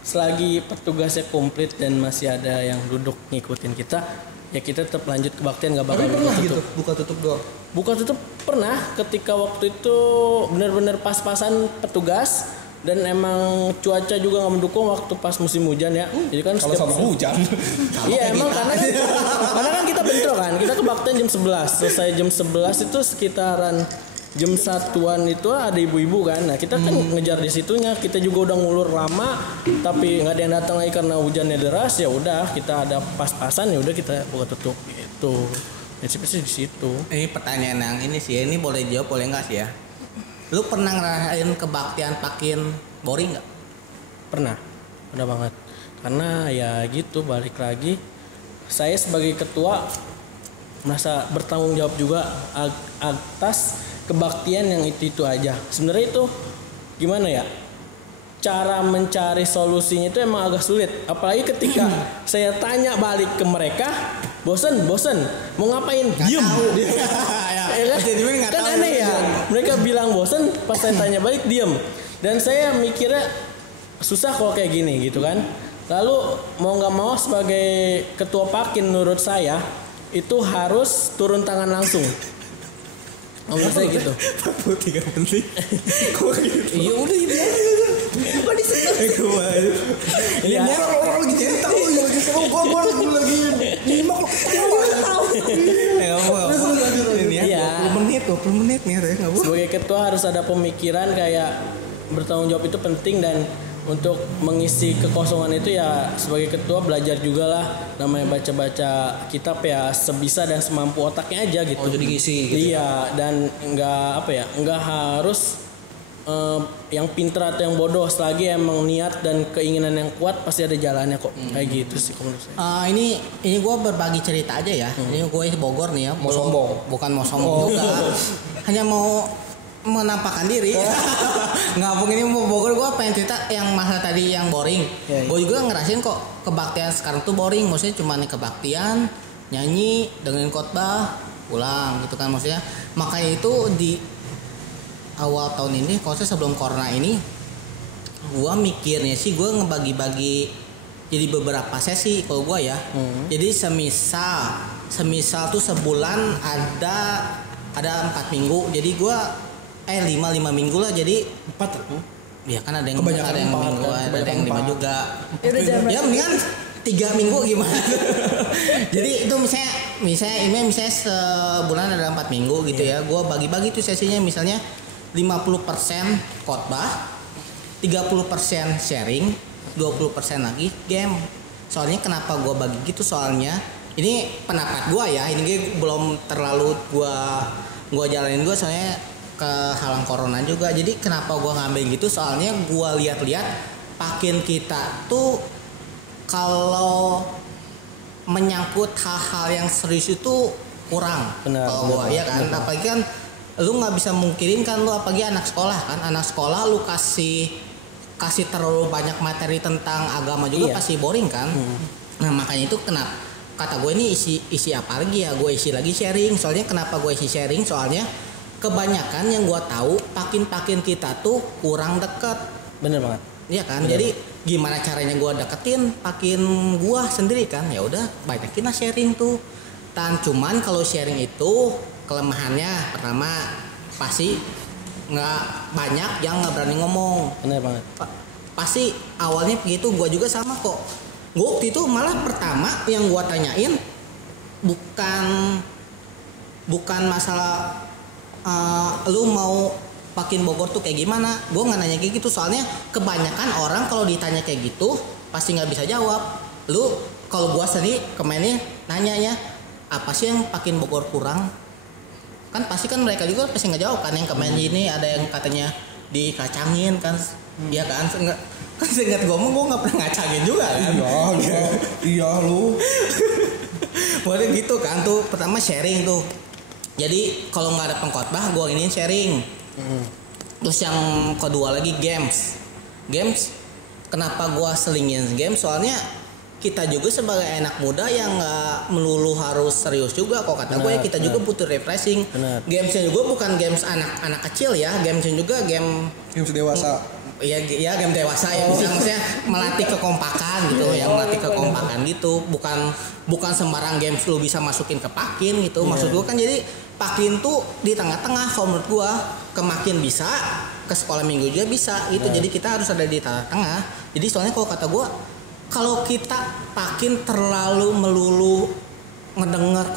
selagi petugasnya komplit dan masih ada yang duduk ngikutin kita, ya kita tetap lanjut kebaktian, nggak bakal Tapi pernah buka gitu tutup. buka tutup doang. Buka tutup pernah ketika waktu itu benar-benar pas-pasan petugas dan emang cuaca juga nggak mendukung waktu pas musim hujan ya. Jadi kan Kalau sama hujan. Iya emang karena kan kita bentrok kan. Kita kebaktian jam 11. Selesai jam 11 itu sekitaran jam 1-an itu ada ibu-ibu kan. Nah, kita kan ngejar di situnya. Kita juga udah ngulur lama tapi nggak ada yang datang lagi karena hujannya deras. Ya udah kita ada pas-pasan, ya udah kita buka tutup gitu. Prinsipnya sih di situ. Ini pertanyaan yang ini sih, ini boleh jawab boleh nggak sih ya? Lu pernah ngerasain kebaktian Pakin boring nggak? Pernah banget. Karena ya gitu, balik lagi saya sebagai ketua merasa bertanggung jawab juga atas kebaktian yang itu aja. Sebenarnya itu gimana ya? Cara mencari solusinya itu emang agak sulit. Apalagi ketika saya tanya balik ke mereka, bosen, mau ngapain? Diem. Ya kan? Kan aneh ya. Mereka bilang bosen, pas saya tanya balik diem. Dan saya mikirnya susah kalau kayak gini gitu kan. Lalu mau nggak mau sebagai ketua Pakin menurut saya itu harus turun tangan langsung. Menurut saya gitu. 43 menit. Kok gitu? Iya udah ini aja. Kok disentuh? Ini orang lagi cerita lagi seru gua lagi nyimak tahu. Ini ya 20 menit nih ya. Sebagai ketua harus ada pemikiran kayak bertanggung jawab itu penting, dan untuk mengisi kekosongan itu ya sebagai ketua belajar juga lah, namanya baca-baca kitab ya sebisa dan semampu otaknya aja gitu. Oh jadi ngisi gitu. Iya, dan nggak harus yang pintar atau yang bodoh, selagi emang niat dan keinginan yang kuat pasti ada jalannya kok. Kayak gitu sih menurut saya. Ini gue berbagi cerita aja ya. Ini gue di Bogor nih ya. Mau sombong? Bukan mau sombong juga. Hanya mau menampakkan diri. Nggak mungkin ini mau Bogor, gue pengen cerita yang masalah tadi yang boring. Gue juga ngerasain kok kebaktian sekarang tuh boring. Maksudnya cuma nih kebaktian, nyanyi, dengerin khotbah, pulang gitu kan maksudnya. Makanya itu di awal tahun ini, kalau saya sebelum corona ini, Gua mikirnya sih gua ngebagi-bagi jadi beberapa sesi kalau gua ya. Jadi semisal tuh sebulan ada 4 minggu. Jadi gua 5 minggu lah, jadi 4 ya kan ada yang Kebanyakan ada yang 4, minggu, kan? ada Kebanyakan yang 5 4. juga. Udah Ya mendingan 3 minggu gimana? Jadi itu misalnya sebulan ada 4 minggu gitu ya. Gua bagi-bagi tuh sesinya, misalnya 50% khotbah, 30% sharing, 20% lagi game. Soalnya kenapa gua bagi gitu, soalnya ini pendapat gua ya, ini belum terlalu gua jalanin gua, soalnya kehalang corona juga. Jadi kenapa gua ngambil gitu, soalnya gua lihat-lihat pakin kita tuh kalau menyangkut hal-hal yang serius itu kurang. Benar, kalau gua ya kan, apalagi kan lu nggak bisa mungkirin kan, lu apalagi anak sekolah kan, anak sekolah lu kasih terlalu banyak materi tentang agama juga pasti boring kan. Nah makanya itu kenapa kata gue ini isi apa lagi ya, gue isi lagi sharing. Soalnya kenapa gue isi sharing, soalnya kebanyakan yang gue tahu pakin kita tuh kurang deket. Bener banget. Iya kan, jadi gimana caranya gue deketin pakin gue sendiri kan, ya udah banyakin lah sharing tuh. Dan cuman kalau sharing itu kelemahannya pertama pasti nggak banyak yang nggak berani ngomong. Bener banget. Pasti awalnya begitu, gue juga sama kok. Gue waktu itu malah pertama yang gue tanyain bukan masalah lu mau pakin Bogor tuh kayak gimana. Gue nggak nanya kayak gitu, soalnya kebanyakan orang kalau ditanya kayak gitu pasti nggak bisa jawab. Lu kalau gue sendiri kemarin nanyanya apa sih yang pakin Bogor kurang, kan pasti kan mereka juga pasti nggak jawab kan. Yang kemarin ini ada yang katanya dikacangin kan, iya kan, enggak kan, seingat gue nggak pernah ngacangin juga kan. Iya lu. Boleh gitu kan tuh. Pertama sharing tuh. Jadi kalau nggak ada pengkhotbah gue ini sharing. Terus yang kedua lagi games. Kenapa gue selingin game? Soalnya kita juga sebagai anak muda yang nggak melulu harus serius juga. Kok kata gue ya, kita juga butuh refreshing. Gamesnya juga bukan games anak kecil ya. Gamesnya juga game dewasa. Iya game dewasa ya, bisa maksudnya melatih kekompakan gitu ya, melatih kekompakan gitu. Bukan sembarang games lu bisa masukin ke pakin gitu. Maksud gua kan jadi pakin tuh di tengah-tengah. Kalau menurut gua ke makin bisa, ke sekolah minggu juga bisa gitu. Jadi kita harus ada di tengah-tengah. Jadi soalnya kalau kata gua, kalau kita pakin terlalu melulu ngedenger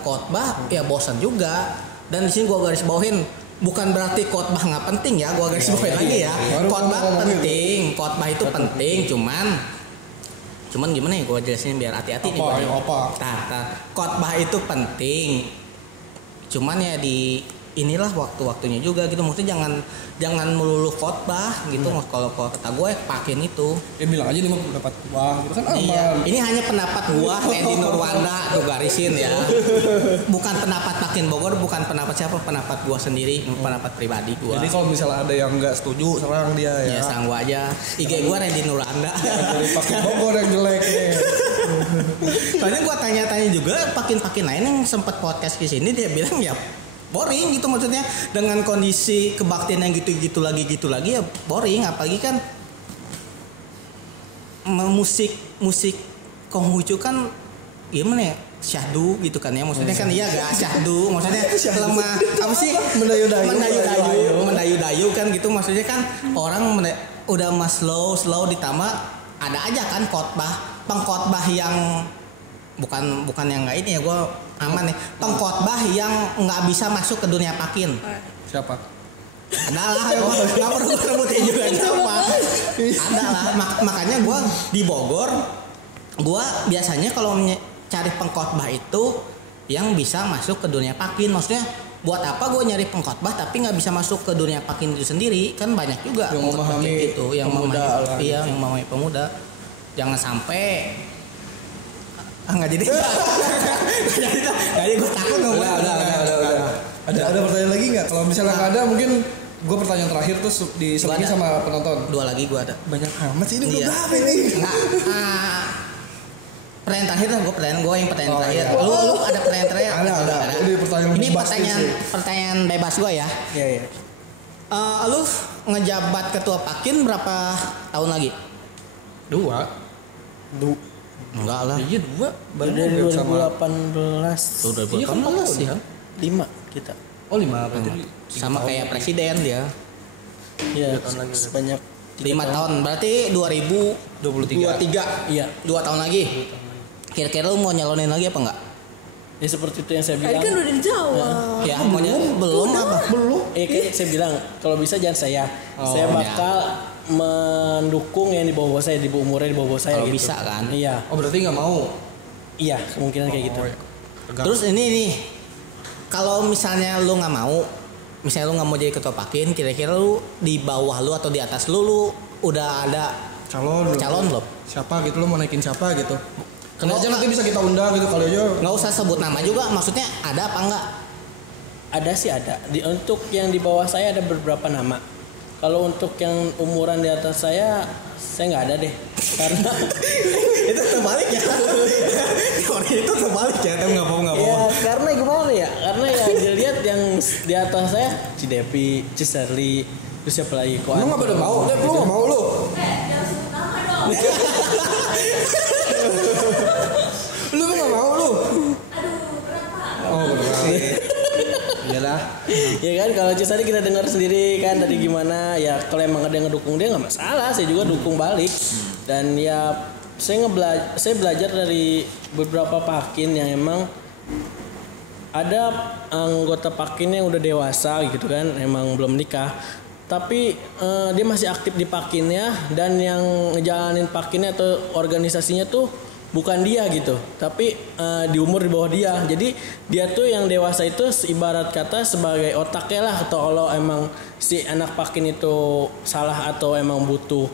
khotbah ya bosan juga. Dan di sini gua garis bawahin, bukan berarti khotbah nggak penting ya, gua garis bawahin lagi ya. Khotbah penting, khotbah itu penting, cuman gimana ya gua jelasin biar hati-hati nih. Khotbah itu penting, cuman ya di inilah waktu-waktunya juga gitu. Maksudnya jangan melulu khotbah gitu. Kalau kata gue pakin itu Ya bilang aja 50 pendapat gua gitu kan aman. Iya. Ini hanya pendapat gua, Edi Nurwanda, tuh garisin ya. Bukan pendapat Pakin Bogor, bukan pendapat siapa, pendapat gua sendiri, pendapat pribadi gua. Jadi kalau misalnya ada yang nggak setuju, serang dia ya. Ya sang gua aja. IG gua Edi Nurwanda. Jadi pakai Bogor yang jelek nih. Soalnya gua tanya-tanya juga pakin lain yang sempat podcast di sini, dia bilang ya boring gitu. Maksudnya dengan kondisi kebaktian yang gitu lagi ya boring. Apalagi kan musik Konghucu kan gimana ya, syahdu gitu kan ya. Maksudnya kan iya gak syahdu, maksudnya lemah apa sih, mendayu-dayu kan gitu. Maksudnya kan orang udah mas slow ditambah ada aja kan pengkhotbah yang bukan yang nggak ini ya, gue aman nih, pengkhotbah yang nggak bisa masuk ke dunia pakin. Siapa? Ada lah, nggak perlu sebutin juga siapa. Ada lah, makanya gue di Bogor, gue biasanya kalau cari pengkhotbah itu yang bisa masuk ke dunia pakin. Maksudnya buat apa gue nyari pengkhotbah tapi nggak bisa masuk ke dunia pakin itu sendiri, kan banyak juga yang memahami itu, yang memahami pemuda. Jangan sampai nggak jadi gue takut ngomong. Ada pertanyaan lagi nggak? Kalau misalnya nggak ada, mungkin gue pertanyaan terakhir terus diselami sama penonton. 2 lagi gue ada. Banyak amat sih ini. Iya. Berapa ini? Pertanyaan terakhir lah, gue yang pertanyaan terakhir. Lu ada pertanyaan terakhir? Ada. Ini pertanyaan bebas gue ya. Iya. Lu ngejabat ketua Pakin berapa tahun lagi? 2. Enggak lah. Iya 2. Baru Dari sama 2018. Tuh, Iya kan 2018 sih ya. 5 kita. Oh 5 berarti Sama kayak presiden dia. Iya, tahun lagi. sebanyak 5 tahun. Berarti 2023. Iya. 2 tahun lagi. Kira-kira lu mau nyalonin lagi apa enggak? Ya seperti itu yang saya Tadi bilang. kan udah dijawab. Ya, belum apa? belum. Kan saya bilang kalau bisa jangan saya. Saya bakal mendukung yang di bawah saya, di bawah umurnya di bawah saya Kalau gitu. bisa kan. Iya. Oh berarti nggak mau. Iya, kemungkinan kayak gitu. Terus ini nih, kalau misalnya lu nggak mau, misalnya lu nggak mau jadi ketua Pakin, kira-kira lu di bawah lu atau di atas lu udah ada calon belum? Siapa gitu lo mau naikin siapa gitu. Kali aja nanti bisa kita undang gitu kali aja. Nggak usah sebut nama juga, maksudnya ada apa enggak? Ada sih ada. Untuk yang di bawah saya ada beberapa nama. Kalau untuk yang umuran di atas saya nggak ada deh. Karena Itu terbalik ya. Teori itu terbalik ya, tapi nggak mau. ya karena gimana ya? Karena ya dilihat yang di atas saya Cidepi, Cisarli, terus siapa lagi? Lu nggak pada mau, lu nggak mau lu. Lu nggak mau lu. Oh berapa? Iyalah. Ya kan kalau Cisarli kita dengar sendiri kan tadi gimana ya, kalau emang ada yang ngedukung dia nggak masalah, saya juga dukung balik. Dan ya saya belajar dari beberapa Pakin yang emang ada anggota Pakin yang udah dewasa gitu kan, emang belum nikah, tapi dia masih aktif di Pakinnya, dan yang ngejalanin Pakinnya atau organisasinya tuh bukan dia gitu, tapi di umur di bawah dia. Jadi dia tuh yang dewasa itu ibarat kata sebagai otaknya lah, atau kalau emang si anak Pakin itu salah atau emang butuh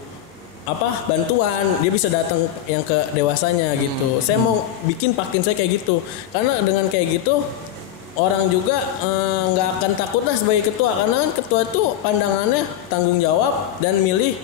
bantuan, dia bisa datang yang ke dewasanya gitu. Saya mau bikin Pakin saya kayak gitu, karena dengan kayak gitu orang juga nggak akan takut lah sebagai ketua, karena kan ketua itu pandangannya tanggung jawab dan milih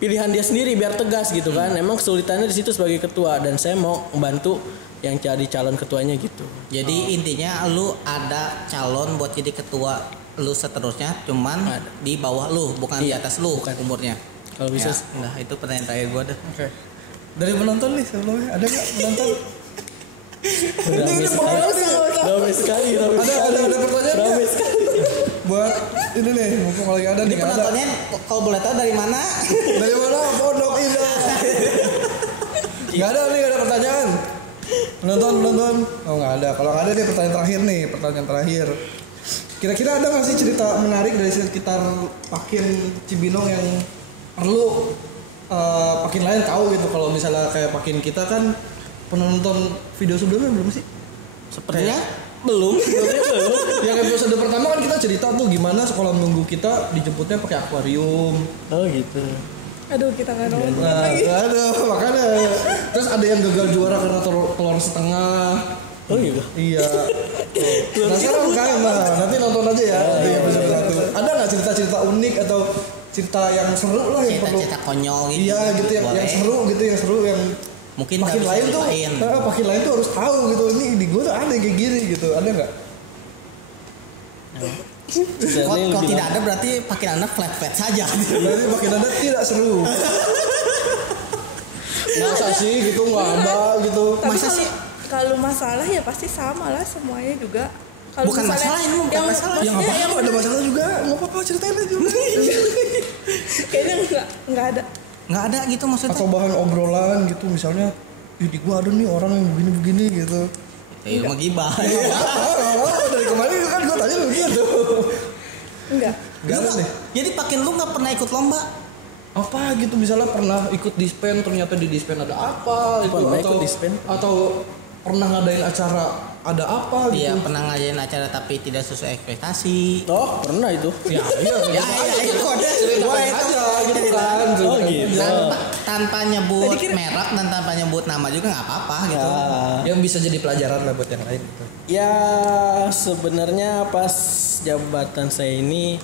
pilihan dia sendiri biar tegas gitu kan. Emang kesulitannya di situ sebagai ketua, dan saya mau membantu yang jadi calon ketuanya gitu. Jadi intinya lu ada calon buat jadi ketua lu seterusnya, cuman di bawah lu, bukan di atas lu umurnya. Kalau bisa Ya, nah itu pertanyaan terakhir gua deh. Oke. Dari penonton nih sebelumnya ada nggak penonton? Ramai sekali. Ada pertanyaan nggak? Buat ini nih, mumpung lagi ada Ini nih. Ada. penontonnya kalau boleh tahu dari mana? Dari mana? Pondok Indah. Gak ada nih, gak ada pertanyaan. Penonton. Oh nggak ada. Kalau nggak ada nih pertanyaan terakhir. Kira-kira ada nggak sih cerita menarik dari sekitar Pakin Cibinong yang perlu Pakin lain tahu gitu? Kalau misalnya kayak Pakin kita kan penonton video sebelumnya belum sih? Sepertinya belum. Yang episode pertama kan kita cerita tuh gimana sekolah minggu kita dijemputnya pakai akuarium. Oh gitu. Aduh, kita nggak nonton Nah, lagi. aduh, makanya. Terus ada yang gagal juara karena telur setengah. Oh gitu. Iya. Penasaran kan? Nah, nanti nonton aja ya di episode 1. Ada nggak cerita-cerita unik atau cerita yang seru lah yang perlu? Cerita konyol gitu. Iya gitu yang seru gitu yang Mungkin Pakin nggak bisa lain tuh, diceritain. Pakin lain tuh harus tahu gitu. Ini di gue tuh ada yang kayak gini gitu. Ada nggak? Kalau tidak ada berarti Pakin anak flat saja. Berarti Pakin Anda tidak seru. Masa sih gitu nggak ada gitu. Tapi Masa sih? kalau masalah ya pasti sama lah semuanya juga. Kalau Bukan misalnya masalah, ini bukan yang masalah. Ya nggak apa-apa, ada masalah juga. Nggak apa-apa, ceritain aja. kayaknya nggak ada. Nggak ada gitu maksudnya. Atau bahan obrolan gitu, misalnya di gua ada nih orang yang begini-begini gitu. Ya mah gibah. Dari kemarin kan gua tanya begitu. Enggak. Gak ada deh. Jadi Pakin lu nggak pernah ikut lomba? Apa gitu, misalnya pernah ikut dispen, ternyata di dispen ada apa gitu, Pernah atau ikut dispen. atau pernah ngadain acara ada apa gitu. Iya, pernah ngadain acara tapi tidak sesuai ekspektasi. Oh pernah itu. Ya iya. Ya itu ada. Gua aja gitu kan. Oh gitu. Tanpa nyebut merek dan tanpa nyebut nama juga nggak apa-apa gitu. Yang bisa jadi pelajaran lah buat yang lain gitu. Ya sebenarnya pas jabatan saya ini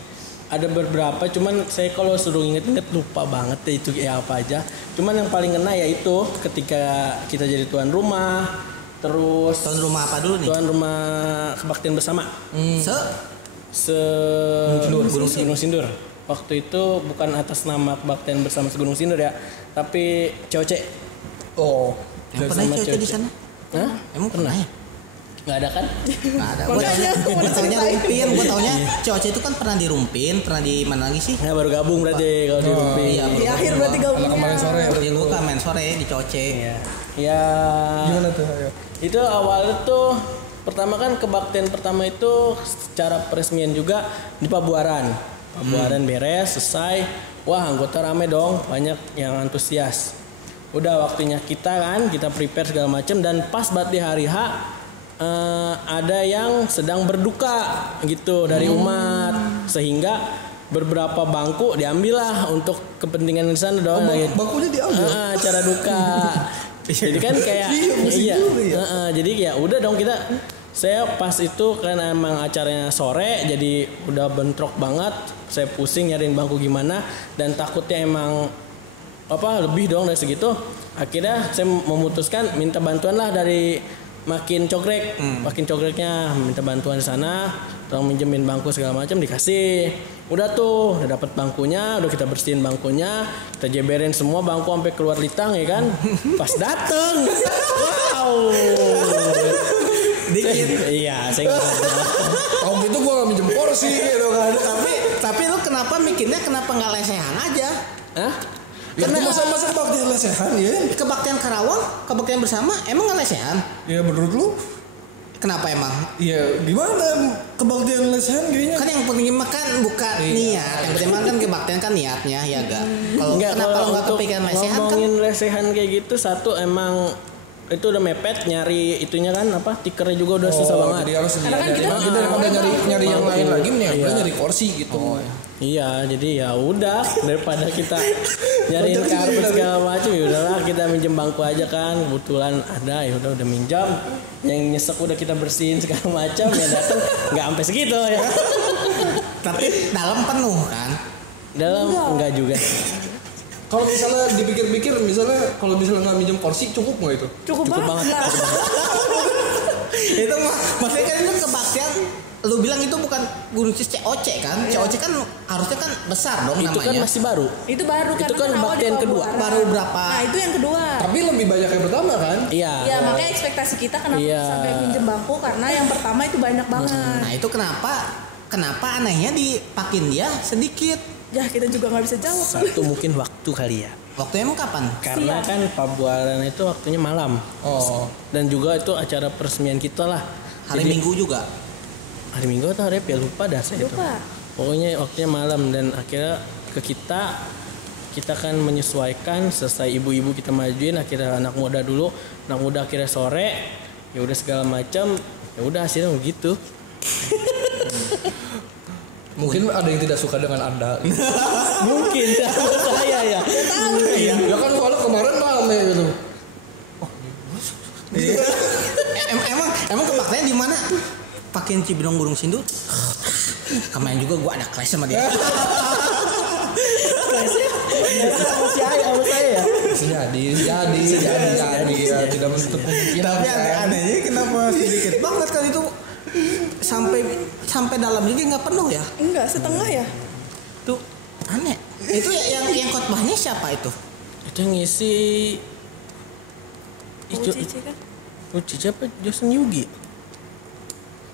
ada beberapa, cuman saya kalau suruh inget-inget lupa banget deh itu ya apa aja. Cuman yang paling kena ya itu ketika kita jadi tuan rumah, terus Tuan rumah apa dulu nih? tuan rumah kebaktian bersama Se Gunung Sindur. waktu itu bukan atas nama kebaktian bersama Gunung Sindur ya, tapi COC. Oh, Yang pernah Sama COC di sana? Hah? Emang pernah ya? Nggak ada kan? Nggak ada. Makanya aku Gue taunya ceritain. Rumpin. Gue taunya COC itu kan pernah di Rumpin, pernah di mana lagi sih? Nggak, baru gabung berarti kalau di Rumpi. Iya, Di akhir berarti anak gabungnya. kemarin sore ya. Yang gue kan main sore di COC. Iya. Ya. Gimana tuh? Ayo. Itu awalnya tuh pertama kan kebaktian pertama itu secara peresmian juga di Pabuaran. Pabuaran beres, selesai. Wah, anggota rame dong, banyak yang antusias. Udah waktunya kita kan, kita prepare segala macam dan pas banget di hari H ada yang sedang berduka gitu dari umat, sehingga beberapa bangku diambil lah untuk kepentingan di sana dong. Bangkunya diambil. Acara duka. Jadi kan kayak iya. Jadi ya udah dong kita. Saya pas itu kan emang acaranya sore, jadi udah bentrok banget. Saya pusing nyariin bangku gimana dan takutnya emang lebih dong dari segitu. Akhirnya saya memutuskan minta bantuan lah dari Makin Cogrek. Makin Cogreknya minta bantuan di sana, tolong minjemin bangku segala macam, dikasih. Udah tuh, udah dapat bangkunya, udah kita bersihin bangkunya, kita jeberin semua bangku sampai keluar litang ya kan. Pas dateng, wow. Dikit. Iya, saya nggak Kalau gitu gue gak minjem porsi gitu kan. Tapi lu kenapa mikirnya kenapa nggak lesehan aja? Hah? Ya itu masa kebaktian lesehan ya. Kebaktian Karawang, kebaktian bersama emang nggak lesehan? Ya menurut lu? Kenapa emang? Ya gimana kebaktian lesehan kayaknya? Kan yang penting makan bukan niat. Yang penting makan kebaktian kan niatnya ya gak? Kalau Enggak, kenapa kalau lu nggak untuk kepikiran lesehan kan? ngomongin lesehan kayak gitu, satu emang itu udah mepet nyari itunya kan tikernya juga udah susah banget. Jadi harus Karena kan kita daripada nyari yang lain lagi mending Iya. nyari kursi gitu. Iya, jadi ya udah daripada kita nyariin karpet segala macam, ya udahlah kita minjem bangku aja kan. Kebetulan ada, ya udah minjam. Yang nyesek udah kita bersihin segala macam, ya datang nggak sampai segitu ya. Tapi dalam penuh kan? Dalam enggak juga. Kalau misalnya dipikir-pikir, kalau misalnya nggak minjem kursi cukup nggak itu? Cukup banget. Itu maksudnya kan itu kebaktian. Lu bilang itu bukan gunung COC kan? COC kan harusnya kan besar dong Itu kan namanya. masih baru. Itu baru Itu kan awal di kebaktian kedua. Pabuaran. Baru berapa? Nah, itu yang kedua. Tapi lebih banyak yang pertama kan? Iya. Ya makanya ekspektasi kita kenapa Iya. sampai minjem bangku karena yang pertama itu banyak banget. Nah itu kenapa anehnya di Pakin dia sedikit? Ya kita juga nggak bisa jawab. Satu mungkin waktu kali ya. Waktunya emang kapan? Karena kan Pabuaran itu waktunya malam. Oh. Dan juga itu acara peresmian kita lah. Hari Jadi, Minggu juga. Hari Minggu atau hari apa ya, lupa dah saya itu. Lupa. Pokoknya waktunya malam dan akhirnya ke kita kan menyesuaikan. Selesai ibu-ibu kita majuin, akhirnya anak muda dulu, anak muda akhirnya sore. Ya udah segala macam. Ya udah hasilnya begitu. Mungkin ada yang tidak suka dengan Anda. Mungkin saya ya. Iya. Ya kan soalnya kemarin rame gitu. Emang kebaktian di mana? Pakin Cibinong Gunung Sindur. Kemarin juga gua ada kelas sama dia. Sama saya ya. Jadi ya tidak menutup kemungkinan. Tapi anehnya kenapa sedikit banget kan itu sampai dalam juga nggak penuh ya? Enggak, setengah ya. Tuh aneh. Itu yang khotbahnya siapa itu? Itu yang ngisi Cici kan. Cici apa? Josen Yugi.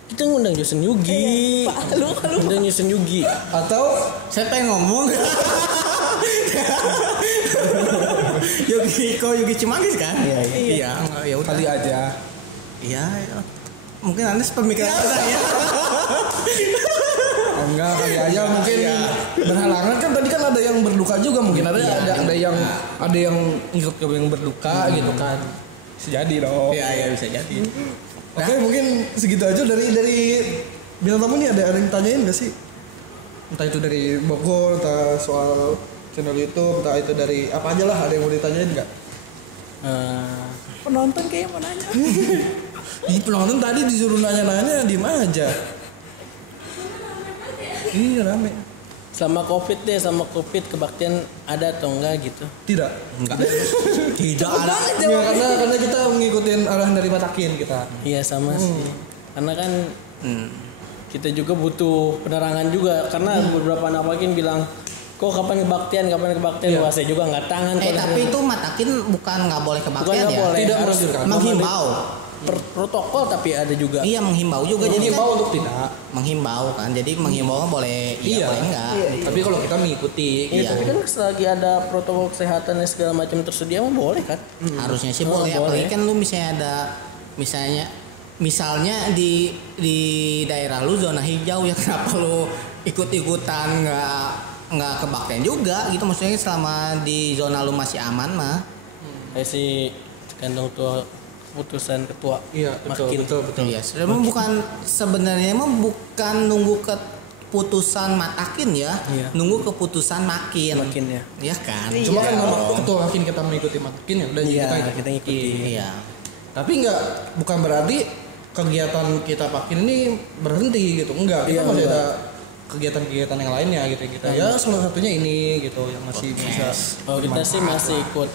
Kita ngundang Josen Yugi. Pak, lu. Ngundang Josen Yugi. Atau Saya pengen ngomong. Yugi Cimanggis kan? Iya. Ya udah. kali aja. Iya. Mungkin Anda sepemikiran saya. Enggak kali aja mungkin berhalangan kan tadi kan ada yang berduka juga mungkin ada yang ikut ke yang berduka gitu kan. Bisa jadi dong. Iya bisa jadi. Oke, mungkin segitu aja dari bintang tamu nih ada yang tanyain gak sih? Entah itu dari Bogor, entah soal channel YouTube, entah itu dari apa aja lah, ada yang mau ditanyain nggak? Penonton kayaknya mau nanya. Ih, penonton tadi disuruh nanya-nanya, diem aja. Iya rame. Sama COVID kebaktian ada atau enggak gitu? Tidak. Enggak. Tidak ada. Ya, karena kita ngikutin arahan dari Patakin kita. Iya sama sih. Karena kan kita juga butuh penerangan juga karena beberapa anak makin bilang Kok kapan kebaktian? Iya. Wah, saya juga nggak tangan. Tapi itu matakin bukan nggak boleh kebaktian Bukan nggak ya. boleh, Tidak harus menganjurkan. Menghimbau. protokol tapi ada juga. Iya menghimbau juga. Jadi Menghimbau kan untuk tidak. menghimbau kan. Jadi menghimbau kan boleh iya boleh enggak. Tapi kalau kita mengikuti Iya, Iya. tapi kan selagi ada protokol kesehatan dan segala macam tersedia mah boleh kan? Harusnya sih Oh, boleh. boleh. Apalagi kan lu misalnya di daerah lu zona hijau ya kenapa lu ikut-ikutan nggak kebaktian juga gitu, maksudnya selama di zona lu masih aman mah. Kayak si kandung tua keputusan ketua. Iya, betul. Iya, sebenarnya emang bukan nunggu keputusan matakin ya, Iya. nunggu keputusan makin ya. ya kan. Cuma kan memang ketua makin kita mengikuti makin ya udah Iya, kita ikuti. Iya. Tapi bukan berarti kegiatan kita pakin ini berhenti gitu. Enggak, kita Iya, masih enggak. ada kegiatan-kegiatan yang lainnya gitu kita. Ya salah satunya ini gitu yang masih bisa. Oh, kita sih masih ikut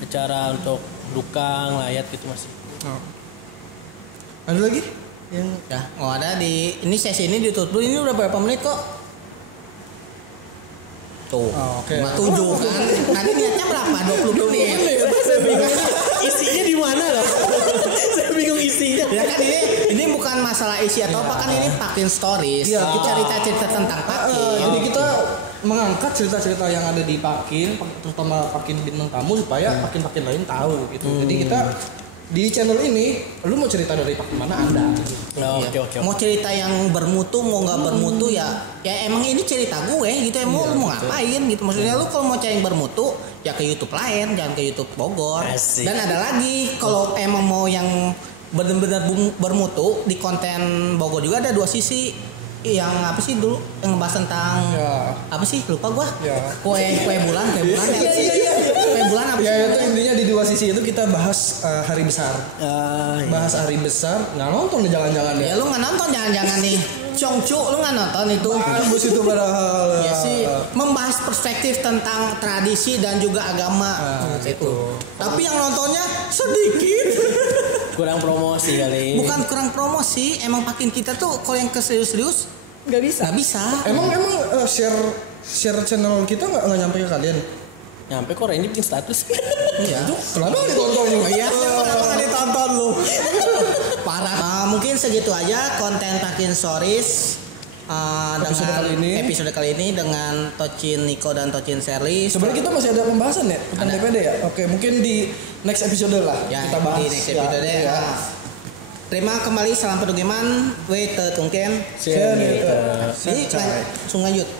acara untuk duka, ngelayat gitu masih. Oh. Ada lagi? Yang Ya, nggak ada di ini sesi ini ditutup dulu. Ini udah berapa menit kok? Tuh, Oh, oke. 57 kan. Tadi niatnya berapa? 20 menit. Saya bingung isinya di mana loh. Saya bingung isinya. Ya kan ini bukan masalah isi atau apa kan, ini Pakin Stories. Iya, Kita cerita-cerita tentang Pakin. jadi kita mengangkat cerita-cerita yang ada di Pakin, terutama Pakin bintang tamu supaya Pakin-Pakin lain tahu gitu. Jadi kita di channel ini, lu mau cerita dari Pakin mana Anda? Oh, Iya. oke. Mau cerita yang bermutu mau nggak bermutu ya emang ini cerita gue gitu ya, mau ngapain gitu, maksudnya lu kalau mau cari yang bermutu ya ke YouTube lain, jangan ke YouTube Bogor. Asik. Dan ada lagi kalau emang mau yang benar-benar bermutu di konten Bogor juga ada dua sisi. Yang apa sih dulu yang ngebahas tentang Ya. apa sih lupa gua, Ya. kue bulan ya kue bulan apa Ya sih itu intinya di dua sisi itu kita bahas hari besar. Bahas hari besar, nggak nonton nih jangan-jangan ya lu nggak nonton jangan-jangan nih Congcu lu nggak nonton itu. Bagus itu padahal. Ya sih membahas perspektif tentang tradisi dan juga agama Itu. tapi yang nontonnya sedikit. Kurang promosi kali. Bukan kurang promosi, emang Pakin kita tuh kalau yang keserius-serius Nggak bisa. nggak bisa. Emang share channel kita nggak nyampe ke kalian? Nyampe kok ini bikin status. Iya. Kenapa nggak ditonton? Iya, kenapa nggak ditonton lu? Parah. Mungkin segitu aja konten Pakin Stories. Episode kali ini dengan Tocin Niko dan Tocin Sherly. Sebenarnya kita masih ada pembahasan ya tentang DPD ya. Oke, mungkin di next episode lah Ya, kita bahas. di next episode ya. Terima kembali salam pedugiman, we te tungken. Share. Di Sungai Yut.